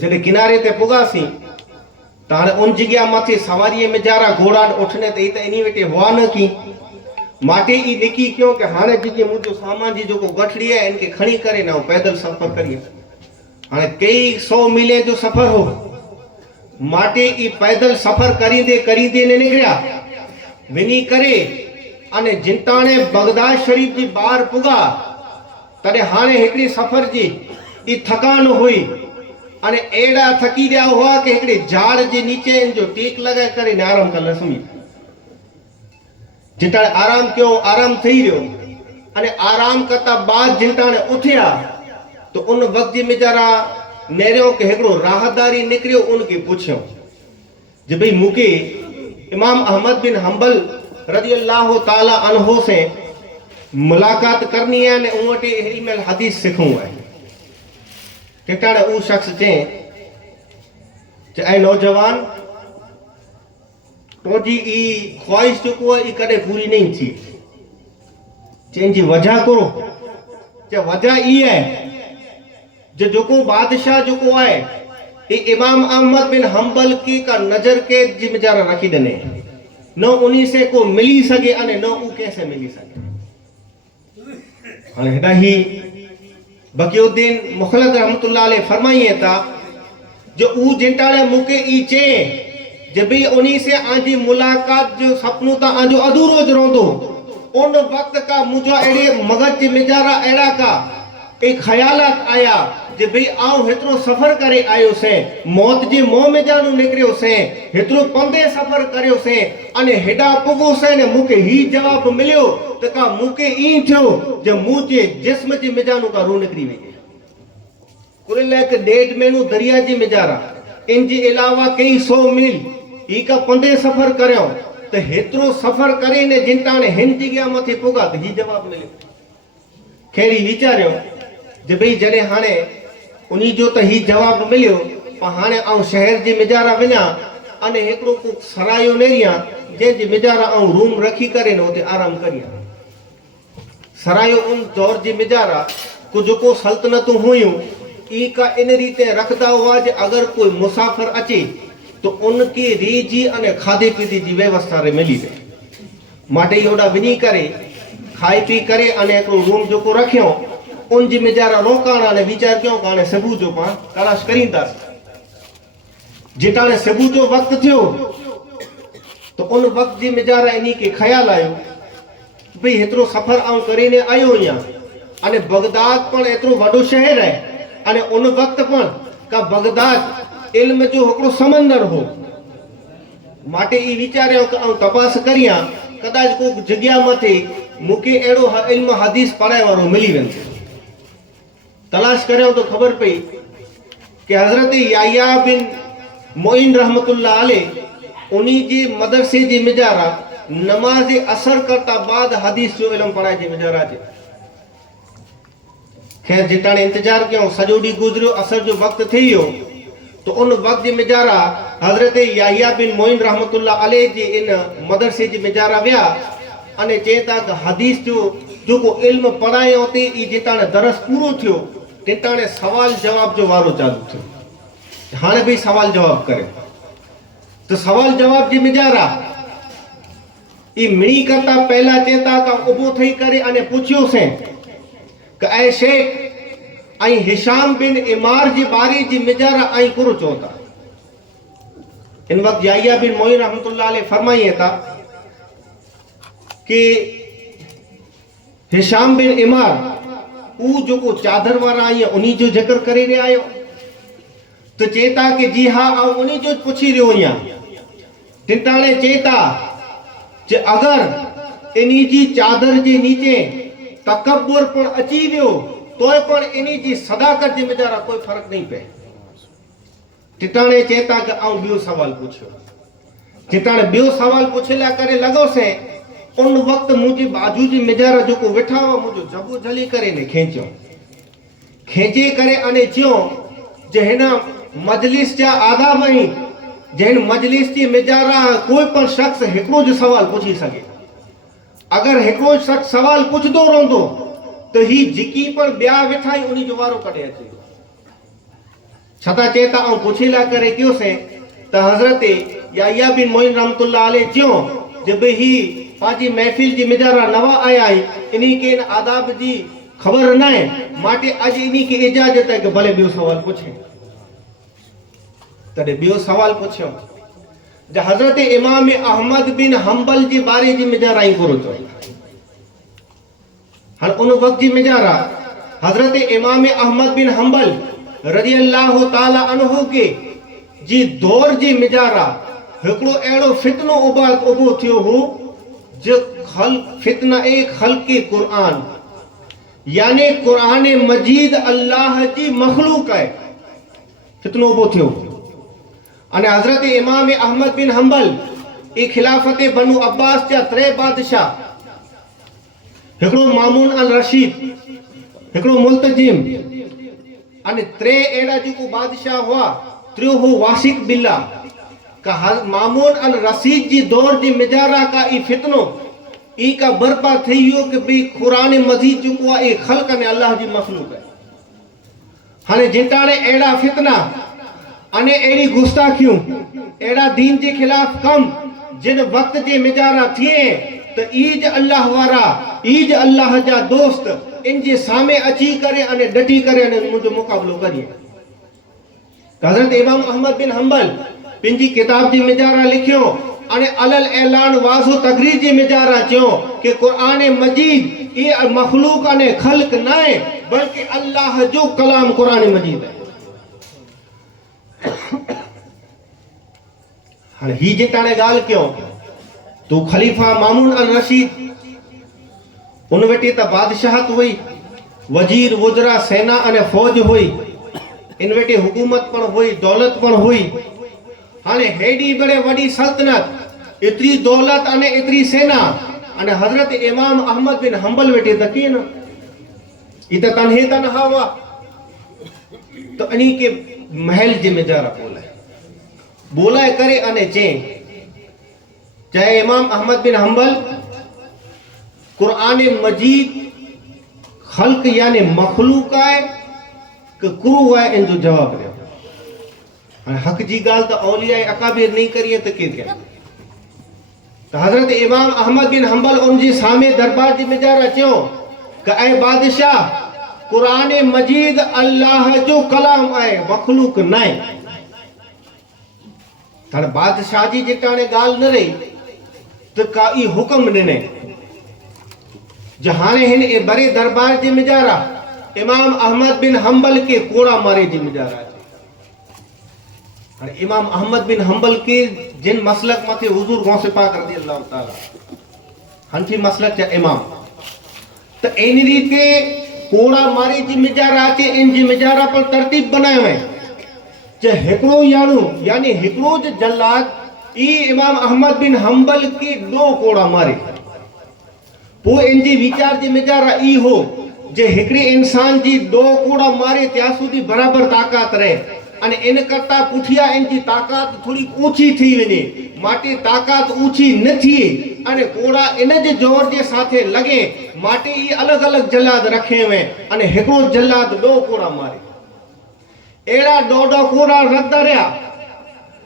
जडे किनारे ते पुगासी ताने उन जगह मथे सवारी मिजारा घोड़ा उठने ते त इनी वेटे हुआ न की। माटे ई निकी क्यों कि हाने जी मुझो सामान जी जो को गठड़ी है इनके खणी करे ना पैदल सफर करिए। हाने कई 100 मीले जो सफर हो माटे ई पैदल सफर करींदे ने निकलिया विनी करे अने जिंताने बगदाद शरीफ जी बाहर पुगा तने हाने हिकड़ी सफर जी ई थकान हुई अने एड़ा थकी गया हुआ कि हिकड़ी झाड़ जे नीचे इन जो टेक लगा करे आराम कर लसमी जिंटाने आराम क्यों आराम थई रहो अने आराम करता बाद जिंटाने उठिया तो उन वक्त में जरा नेरियो के हिकड़ो राहदारी निकरियो उनके पूछो जे भाई मुके इमाम अहमद बिन हंबल रदी अल्लाह ताला अन्हो से मुलाकात करनी है ने उवटे इल्म हदीस सिखूं है। टिटाड़े उ शख्स जे ऐ नौजवान तो जी ई ख्वाहिश जो आहे ई कॾहिं पूरी नहीं थी चेंजी वजह करो जे वजह ई है जो बादशाह जो है ये इमाम अहमद बिन हम्बल की का नजर के जिम्मेदार रखी दने न उन्हीं से को मिली सके अने न उ कैसे मिली सके हाणे हेडा ही बकीउद्दीन मुखलद रहमतुल्लाह अलैह फरमाइए था जो उ जिंटाणे मुके ई चे जे भी उन्हीं से आजी मुलाकात जो सपनो ता आजो अधूरो ज रोंदो उन वक्त का मुझो एड़े मगज जी मिजारा एड़ा का एक ख्यालात आया जे भई आऊं हेतरो सफर करे आयो से मौत जी मोह में जानू निकरियो से हेतरो पंदे सफर करियो से अने हेडा पुगो से ने मुके ही जवाब मिलियो त का मुके ई थियो जे मुजे जिस्म जी मिजानू का रू निकरी वे कुल लेक 1.5 महीनो दरिया जी मिजारा इन जी अलावा कई 100 मील ई का पंदे सफर करयो त हेतरो सफर करे ने जिंटाने हिन जगह मथे पुगा त ही जवाब मिलियो खेरी विचारियो जे भई जड़े हाने उन्हीं जो त ही जवाब मिलियो पर हाने आऊं शहर जी मिजारा विना अने एकड़ो को सरायो नेरिया जे जी मिजारा आऊं रूम रखी करे न ओते आराम करिया सरायो उन दौर जी मिजारा को जो को सल्तनतूं हुयूं ई का इन रीते रखदा हुआ जे अगर कोई मुसाफिर अचे तो उनके रेजी अने खादे पीते जी व्यवस्था रे मिली वे माटे ओडा विनी करे खाई पी करे अने एकड़ो रूम जो को रखियो उन जी मिजारा रोकाणा ने विचार क्यों काने सबू जो पा तलाश करींदा जिताने सबू जो वक्त थियो तो उन वक्त जी मिजारा इनी के ख्याल आयो भई हेतरो सफर आऊं करीने आयो या अने बगदाद पण एतरो वडो शहर है अने उन वक्त पण का बगदाद इल्म जो हकड़ो समंदर हो माटे ई विचार्यो के आऊं तपास करिया कदाच को जग्या मथे मुके एड़ो इल्म हदीस पढ़ाए वारो मिली वेंदो तलाश करियो तो खबर पई कि हजरत याया बिन मोइन रहमतुल्लाह अलैह उन्हीं जी मदरसे जी मिजारा नमाज असर करता बाद हदीस जो इल्म पढ़ाए जी मिजारा जे खैर जिताने इंतजार क्यों सजो डी गुजरियो असर जो वक्त थियो तो उन वक्त जी मिजारा हजरत याया बिन मोइन रहमतुल्लाह अलैह जी इन मदरसे जी मिजारा व्या अने चेता कि हदीस जो को इल्म पढ़ाए होते ई जिताने दरस पूरो थियो तिताने सवाल जवाब जो वारो चालू थियो हाने भी सवाल जवाब करे तो सवाल जवाब जी मिजारा ई मिणी करता पहला चेता का उबो थई करे अने पूछियो से कि ऐ शेख आई हिशाम बिन इमार जी बारी जी मिजारा आई कुरो चोता इन वक्त याया बिन मोइन रहमतुल्लाह अलैह फरमाइए था कि हिशाम बिन इमार ऊ जो को चादर वाला आई उन्हीं जो जिक्र करे रे आयो तो चेता कि जी हां आ उन्हीं जो पूछी रियो या तिताने चेता जे अगर इन्हीं जी चादर जे नीचे तकब्बुर पण अची वियो तोय पण इन्हीं जी सदाकत जे मिजारा कोई फर्क नहीं पे तिताने चेता कि आऊं बियो सवाल पूछो तिताने बियो सवाल पूछला करे लगो से उन वक्त मुझे बाजू जी मिजारा जो को वेठा हुआ मुझे जबो जली करे ने खेचे करे अने चियो जहना मजलिस जा आदाब ही जहन मजलिस जी मिजारा कोई पण शख्स हिकड़ो जो सवाल पूछी सके अगर हिकड़ो शख्स सवाल पूछदो रोंदो तो ही जिकी पर ब्या वेठाई उनी जो वारो कढे अचे छता चेता आऊं पूछेला करे क्यों से त हजरत याया बिन मोइन रहमतुल्लाह अलैह चियो जब ही पाजी महफिल जी मिजारा नवा आया ही इन्हीं के आदाब जी खबर न है माटे आज इन्हीं की इजाजत है कि भले बियो सवाल पूछे तडे बियो सवाल पूछो जे हजरत इमाम अहमद बिन हम्बल जी बारे जी मिजारा ही करो तो हर उन वक्त जी मिजारा हजरत इमाम अहमद बिन हम्बल रजी अल्लाह ताला अन्हु के जी दौर जी मिजारा हिकड़ो एड़ो फितनो उबो थियो हो जो फितना एक खल्क़े कुरान यानी कुरान मजीद अल्लाह जी मखलूक है फितनो उबो थियो अने हजरत इमाम अहमद बिन हम्बल ए खिलाफत बनु अब्बास जा 3 बादशाह हिकड़ो मामून अल रशीद हिकड़ो मुल्तजिम अने 3 एड़ा जो बादशाह हुआ त्रियो हो वासिक बिल्ला मामून अल रशीद जी दौर जी मिजारा का ई फितनो ई का बर्पा थी हो कि भाई कुरान मजीद चुको आहे ई खल्क ने अल्लाह जी मखलूक है। हाने जिताने एड़ा फितना अने एड़ी गुस्ताखियों एड़ा दीन के खिलाफ कम जिन वक्त जे मिजारा थिए तो ईज अल्लाह वारा ईज अल्लाह जा दोस्त इन जे सामे अची करे अने डटी करे अने मुझो मुकाबलो करिए। हजरत इमाम अहमद बिन हंबल पिंजी किताब जी मिजारा लिखियो अने अलल ऐलान वाज़ो तकरीर जी मिजारा चयो कि कुरान मजीद ये मखलूक अने खल्क ना है बल्कि अल्लाह जो कलाम कुरान मजीद है। हाणे ही जिताने गाल क्यों तो खलीफा मामून अल रशीद उन वेटी त बादशाहत हुई वजीर वुजरा सेना अने फौज हुई इन वेटी हुकूमत पण हुई दौलत पण हुई। हाने हेडी बड़े वडी सल्तनत इतरी दौलत अने इतरी सेना अने हजरत इमाम अहमद बिन हंबल वेटी तकी न इत तन्हे तन्हा हुआ तो अनी के महल जिम्मेदार बोला करे अने चे चाहे इमाम अहमद बिन हंबल कुरान मजीद खल्क यानी मखलूक है कि कुरु है इन जो जवाब दे। हक जी गाल तो औलिया अकाबिर नहीं करिए तो के क्या तो हजरत इमाम अहमद बिन हंबल उन जी सामे दरबार जी मिजारा चयो कि ऐ बादशाह कुरान मजीद अल्लाह जो कलाम है मखलूक नहीं। थाने बादशाह जी जिताने गाल न रही तो काई हुक्म ने जहाने हिन ए बड़े दरबार जी मिजारा इमाम अहमद बिन हंबल के कोड़ा मारे जी मिजारा इमाम अहमद बिन हंबल के जिन मसलक मथे हुजूर गौसे पाक रज़ी अल्लाह ताला हनफी मसलक जा इमाम तो इन रीत के कोड़ा मारे जी मिजारा चे इन जी मिजारा पर तरतीब बनाए हुए जे हिकड़ो यानो यानी हिकड़ो जो जल्लाद ई इमाम अहमद बिन हंबल के दो कोड़ा मारे पो इन जी विचार जी मिजारा ई हो जे हिकड़े इंसान जी दो कोड़ा मारे त्या सुधी बराबर ताकत रहे अने इन करता पुठिया इन जी ताकत थोड़ी ऊंची थी वने माटे ताकत ऊंची न थी अने कोड़ा इन जे जोर जे साथे लगे माटे ई अलग अलग जल्लाद रखे हुए अने हिकड़ो जल्लाद दो कोड़ा मारे एड़ा डोडो कोड़ा रद्द रहा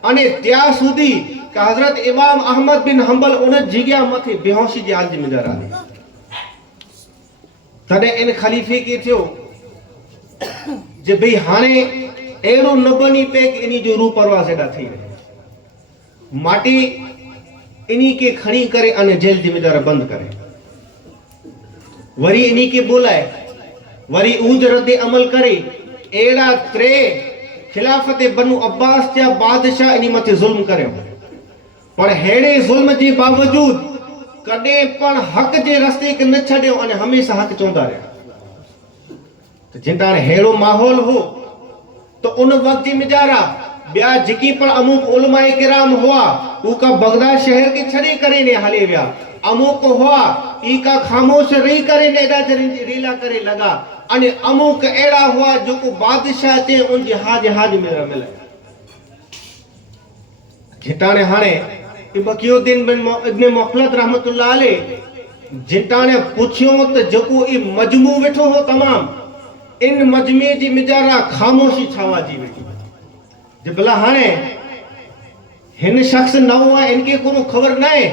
अने त्या सुधी कि हजरत इमाम अहमद बिन हंबल उन जिग्या मथे बेहोशी जी हाल जी मिजारा तने इन खलीफे के थियो जे भई हाने एड़ो न बनी पे कि इनी जो रू परवाह एड़ा थी माटी इनी के खणी करे अने जेल जिम्मेदार बंद करे वरी इनी के बोलाए वरी ऊज रद्द अमल करे एड़ा त्रे खिलाफत बनु अब्बास जा बादशाह इनी मथे जुल्म करे पर हेड़े जुल्म जे बावजूद कदे पण हक जे रस्ते के न छड्यो अने हमेशा हक चोंदा रहा तो जिंदा हेड़ो माहौल हो तो उन वक्त जी मिजारा ब्या जिकी पर अमुक उलमाए किराम हुआ उका बगदाद शहर के छड़े करे ने हले व्या अमुक हुआ ई का खामोश रही करे ने एडा रीला करे लगा अने अमुक एड़ा हुआ जो को बादशाह चे उन जी हाज मेरा मिले जिताने हाने बकियुद्दीन बिन इब्न मुखलद रहमतुल्लाह अलैह जिताने पूछियो तो जको ई मजमू वेठो हो तमाम इन मजमे जी मिजारा खामोशी छावा जी वेठी जे भला हाने हिन शख्स न हुआ इनके कोनो खबर न है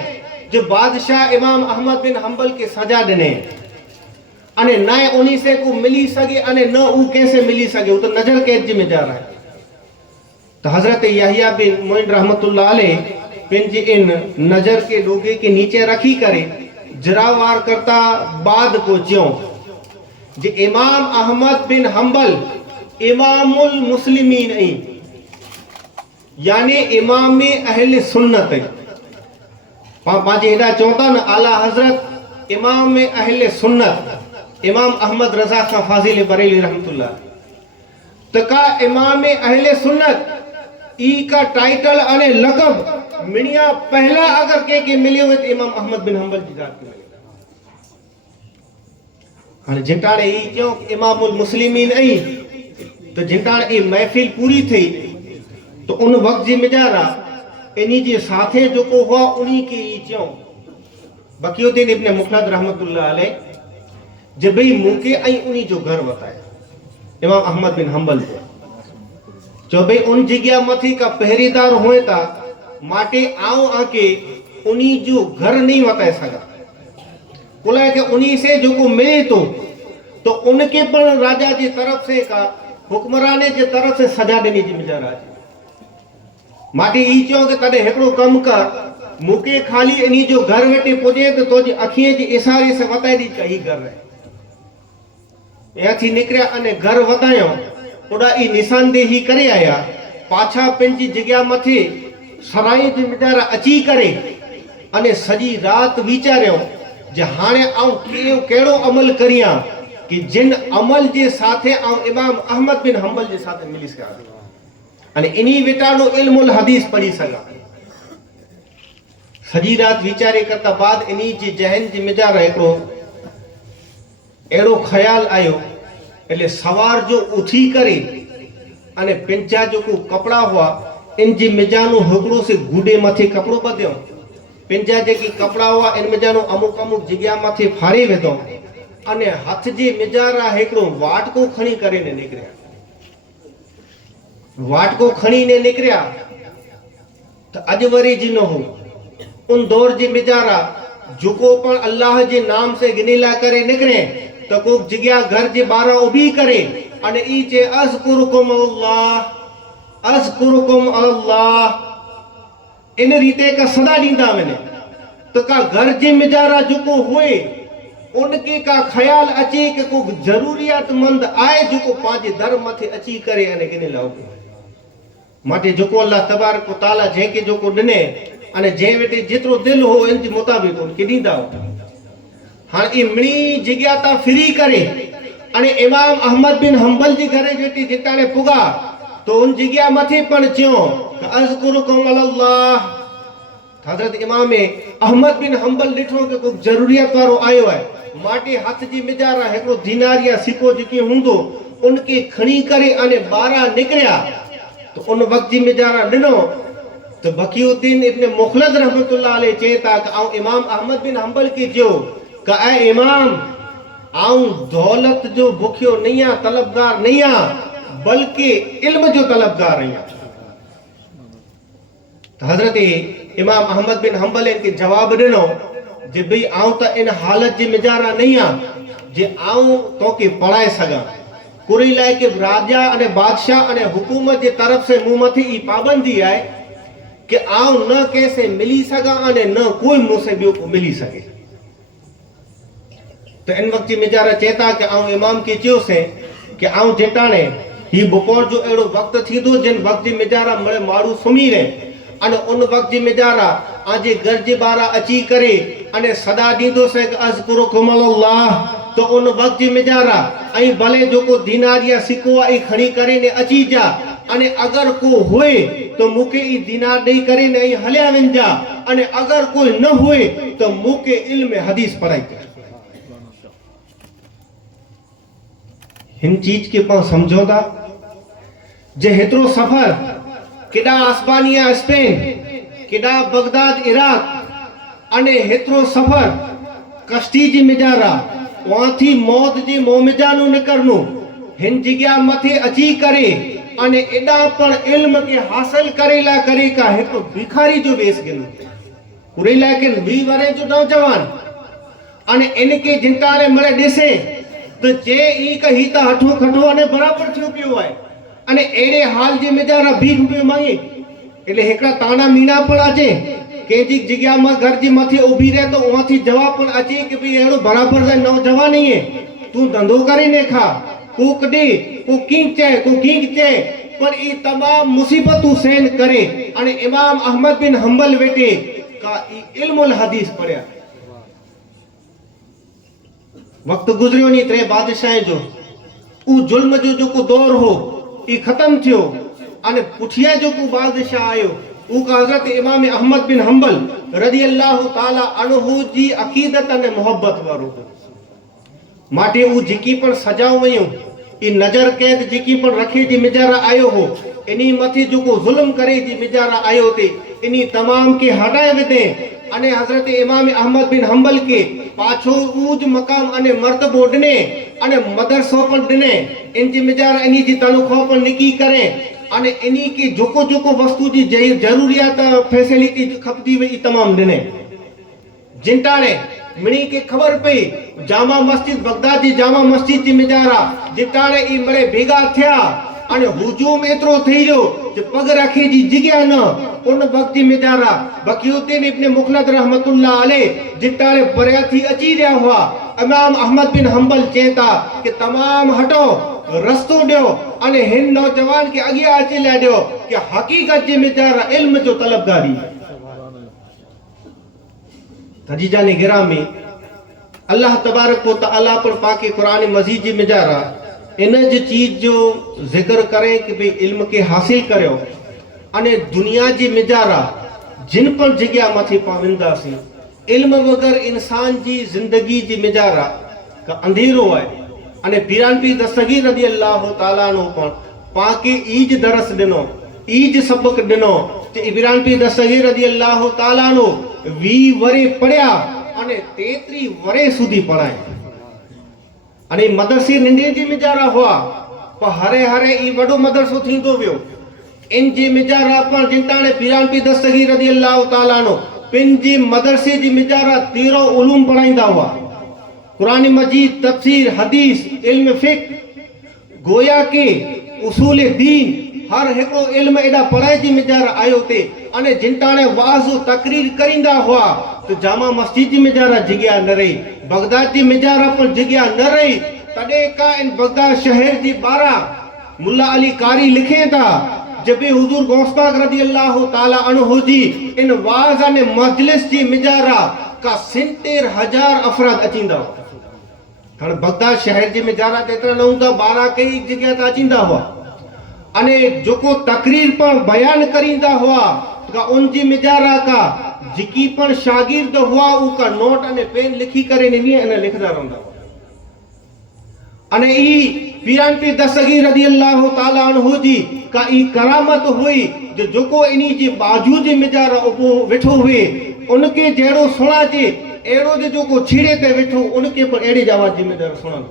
जो बादशाह इमाम अहमद बिन हंबल के सजा देने अने न उन्हीं से को मिली सके अने न ऊ कैसे मिली सके वो तो नजर कैद जी मिजारा है तो हजरत यहिया बिन मोइन रहमतुल्लाह अलैह पिंज इन नजर के डोगे के नीचे रखी करे जरावार करता बाद को ज्यों जे इमाम अहमद बिन हंबल इमामुल मुस्लिमीन आई यानी इमाम अहले सुन्नत है पांच हेडा चौथा न आला हजरत इमाम अहले सुन्नत इमाम अहमद रजा खां फाजिल बरेली रहमतुल्लाह तका इमाम अहले सुन्नत ई का टाइटल अने लक़ब मिनिया पहला अगर के मिलियो है तो इमाम अहमद बिन हंबल जी जात के हां जिताने ई क्यों इमामुल मुस्लिमीन आई तो जिताने ई महफिल पूरी थी तो उन वक्त जी मिजारा इन्हीं जे साथे जो को हुआ उन्हीं के ई चो बकियुद्दीन इब्ने मुखलद रहमतुल्लाह अलैह जब भी मुके आई उन्हीं जो घर बताए इमाम अहमद बिन हंबल को जो भाई उन जगह मथी का पहरेदार हुए था माटे आओ आके उन्हीं जो घर नहीं बताए सका बोला कि उन्हीं से जो को मिले तो उनके पर राजा की तरफ से का हुक्मराने की तरफ से सजा देनी जिम्मेदार आज माटी ई चो के तडे हेकड़ो कम कर मुके खाली इनी जो घर वेटे पुजे तो जी अखिए जी इशारे से बताई दी कही घर है याथी निकरिया अने घर वधायो ओडा ई निशानदेही करे आया पाछा पंजी जगह मथे सराय जिम्मेदार अची करे अने सजी रात विचार्यो जे हाने आऊं केड़ो अमल करिया कि जिन अमल जे साथे आऊं इमाम अहमद बिन हंबल जे साथे मिली सका अने इनी विटानो इल्मुल हदीस पढ़ी सका सजी रात विचारे करता बाद इनी जे जहन जी मिजाज एकड़ो एड़ो ख्याल आयो એટલે સવાર જો ઉઠી करे અને पिंचा जो को कपड़ा हुआ इन जी मिजानो हकड़ो से गुडे माथे कपड़ो बध्यो पिंचा जे की कपड़ा हुआ इन मिजानो अमुक अमुक जगह माथे फाड़ी वेदो અને હાથ જે મિજારા હેકડો વાટકો ખણી કરીને નીકળ્યા વાટકો ખણીને નીકળ્યા તો અજવરી जी न हो उन दौर जे मिजारा जुको पण अल्लाह जे नाम से गिनीला करे निकरे तो को जगह घर जे बारा उभी करे अने ई जे अज़कुरुकुम अल्लाह इन रीते का सदा दींदा वने तो का घर जे मिजारा जुको हुए उनके का ख्याल अचे कि को जरूरियतमंद आए जो को पांच दर मथे अची करे अने गिने लाओ माटे जो को अल्लाह तबारक व तआला जे के जो को दने अने जे वेटे जितरो दिल हो इन जे मुताबिक उनके दींदा हां ई मणी जगह ता फ्री करे अने इमाम अहमद बिन हंबल जी घरे जेटी जिताने पुगा तो उन जगह मथे पण च्यो अज़कुरुकुम अल्लाह हजरत इमाम अहमद बिन हंबल डिठो के को जरूरियत वारो आयो है माटी हाथ जी मिजारा हेको दिनारिया सिको जकी हुंदो उनके खणी करे अने बारा निकरिया तो उन वक्त जी मिजारा दिनो तो बकीउद्दीन इब्ने मुखलद रहमतुल्लाह अलैह चेता कि आऊं इमाम अहमद बिन हंबल की जो का ए इमाम आऊं दौलत जो भूखियो नहीं आ तलबगार नहीं आ बल्कि इल्म जो तलबगार रही तो हजरत इमाम अहमद बिन हंबल इनके जवाब दिनो जे भाई आऊं तो इन हालत जी मिजारा नहीं आ जे आऊं तो के पढ़ाए सगा कुरी लाए के राजा अने बादशाह अने हुकूमत जे तरफ से मुंह मथे ई पाबंदी आए कि आऊं न कैसे मिली सगा अने न कोई मुझसे बियो को मिली सके तो इन वक्त जी मिजारा चेता कि आऊं इमाम के चियो से कि आऊं जेटाने ही बपोर जो एड़ो वक्त थीदो जिन वक्त जी मिजारा मळे मारू सुमी रे अने उन वक्त जी मिजारा आजे घर जे बारा अची करे अने सदा दीदो से अज़कुरुकुम अल्लाह तो उन वक्त जी मिजारा आई भले जो को दिनार या सिक्को आई खणी करे ने अची जा अने अगर को होए तो मुके ई दिनार दई करे ने हल्या वंजा अने अगर कोई न होए तो मुके इल्म हदीस पढ़ाई कर हिन चीज के पास समझौता जे हेतरो सफर केडा आसमानिया स्पेन केडा बगदाद इराक अने हेतरो सफर कश्ती जी मिजारा वहां थी मौत जी मोमिजानु निकरनु हिन जगह मथे अची करे अने एडा पण इल्म के हासिल करेला करे का है तो भिखारी जो वेस गेनु कुरेला के 20 वरे जो नौजवान अने इनके जिंटाले मळे देसे तो जे ई कही ता हठो खठो अने बराबर थियो पियो है अने एड़े हाल जे मिजारा 20 रुपया मांगे એટલે हेकड़ा ताना मीना पण अचे केजी जगह में घर जी मथे उभी रहे तो वहां थी जवाब पण अचे कि भाई एड़ो बराबर जा नौजवान नहीं है तू धंधो करे ने खा को कडी को कींच चे पर ई तमाम मुसीबतू सहन करे अने इमाम अहमद बिन हंबल वेटे का ई इल्मुल हदीस पढ़या वक्त गुजरियो नी त्रे बादशाह जो उ जुल्म जो को दौर हो ई खत्म थियो अने पुठिया जो को बादशाह आयो उ का हजरत इमाम अहमद बिन हंबल रजी अल्लाह ताला अनहु जी अकीदत अने मोहब्बत वारो माटे उ जिकी पर सजाओ वयो ई नजर कैद जिकी पर रखे जी मिजारा आयो हो इनी मथे जो जुल्म करे जी मिजारा आयो थे इनी तमाम के हटाए विदे अने हजरत इमाम अहमद बिन हंबल के पाछो ऊज मकाम अने मर्तबो दिने अने मदरसो पण दिने इन जी मिजारा इनी जी तनख्वाह पण निकी करे अने इनी की जोको वस्तु जी जरूरियात फैसिलिटी खपदी वे तमाम दिने जिंटाणे मिणी के खबर पई जामा मस्जिद बगदाद जी जामा मस्जिद जी मिजारा जिताणे ई मरे भेगा थिया अने हुजूम एतरो थई जो जे पग रखे जी जिग्या न उन वक्त जी मिजारा बकीउद्दीन इब्न मुखलद रहमतुल्लाह अलैह जिताणे बरिया थी अची रहा हुआ इमाम अहमद बिन हंबल चेता कि तमाम हटो रस्तो दियो अने हिन नौजवान के अगिया अची ला दियो कि हकीकत जी मिजारा इल्म जो तलबगारी तजीजा ने गिरामी अल्लाह तबारक व तआला पर पाके कुरान मजीद जी मिजारा इन जी चीज जो जिक्र करे कि भाई इल्म के हासिल करो अने दुनिया जी मिजारा जिन पर जगह मथे पाविंदासी इल्म बगैर इंसान जी जिंदगी जी मिजारा का अंधेरो है अने बिरानपी दस्तगीर रदी अल्लाह ताला नो पाके ईज दरस दिनो ईज सबक दिनो ते बिरानपी दस्तगीर रदी अल्लाह ताला नो 20 वरे पढ़या अने 33 वरे सुधी पढ़ाए अने मदरसे नंढे जी मिजारा हुआ पर हरे ई वडो मदरसो थींदो वियो इन जी मिजारा पर जिंताणे बिरानपी दस्तगीर रदी अल्लाह ताला नो पिन जी मदरसे जी मिजारा 13 उलूम पढ़ाईंदा हुआ कुरान मजीद तफसीर हदीस इल्म फिक्र गोया के उसूल दीन हर हिकड़ो इल्म एडा पढ़ाई जी मिजारा आयो थे अने जिंताणे वाज़ो तकरीर करिंदा हुआ तो जामा मस्जिद जी मिजारा जगह न रही बगदाद जी मिजारा पर जगह न रही तडे का इन बगदाद शहर जी 12 मुल्ला अली कारी लिखे था जब हुजूर गौस पाक रदी अल्लाह ताला अन्हु जी इन वाज़ अने मजलिस जी मिजारा का 70,000 अफराद अचींदा कारण बगदाद शहर जी मिजारा तेतरा न हुंदा 12 कई जगह ता अचींदा हुआ अने जोको तकरीर पर बयान करिंदा हुआ का उन जी मिजारा का जिकी पर शागिर्द हुआ उका नोट अने पेन लिखी करे ने अने लिखदा रहंदा अने ई पीरानपी दस्तगीर रदी अल्लाह ताला अन्हु जी का ई करामत हुई जो जोको इनी जी बाजू जी मिजारा उबो वेठो हुए उनके जेड़ो सुना जे एड़ो जे जोको छीड़े ते वेठो उनके पर एड़ी आवाज जी मिजारा सुना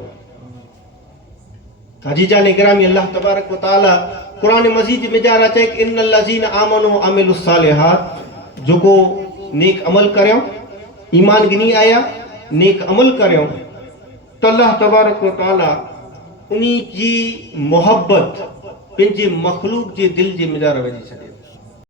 हजीजा ने गिरामी अल्लाह तबारक व तआला कुरान मजीद में जा रहा है कि इन्नल लजीना आमनु व अमिलुस सालिहात जो को नेक अमल करयो ईमान गिनी आया नेक अमल करयो तो अल्लाह तबारक व तआला उनी जी मोहब्बत पिंजी मखलूक जे दिल जे मिजारा वजी छडे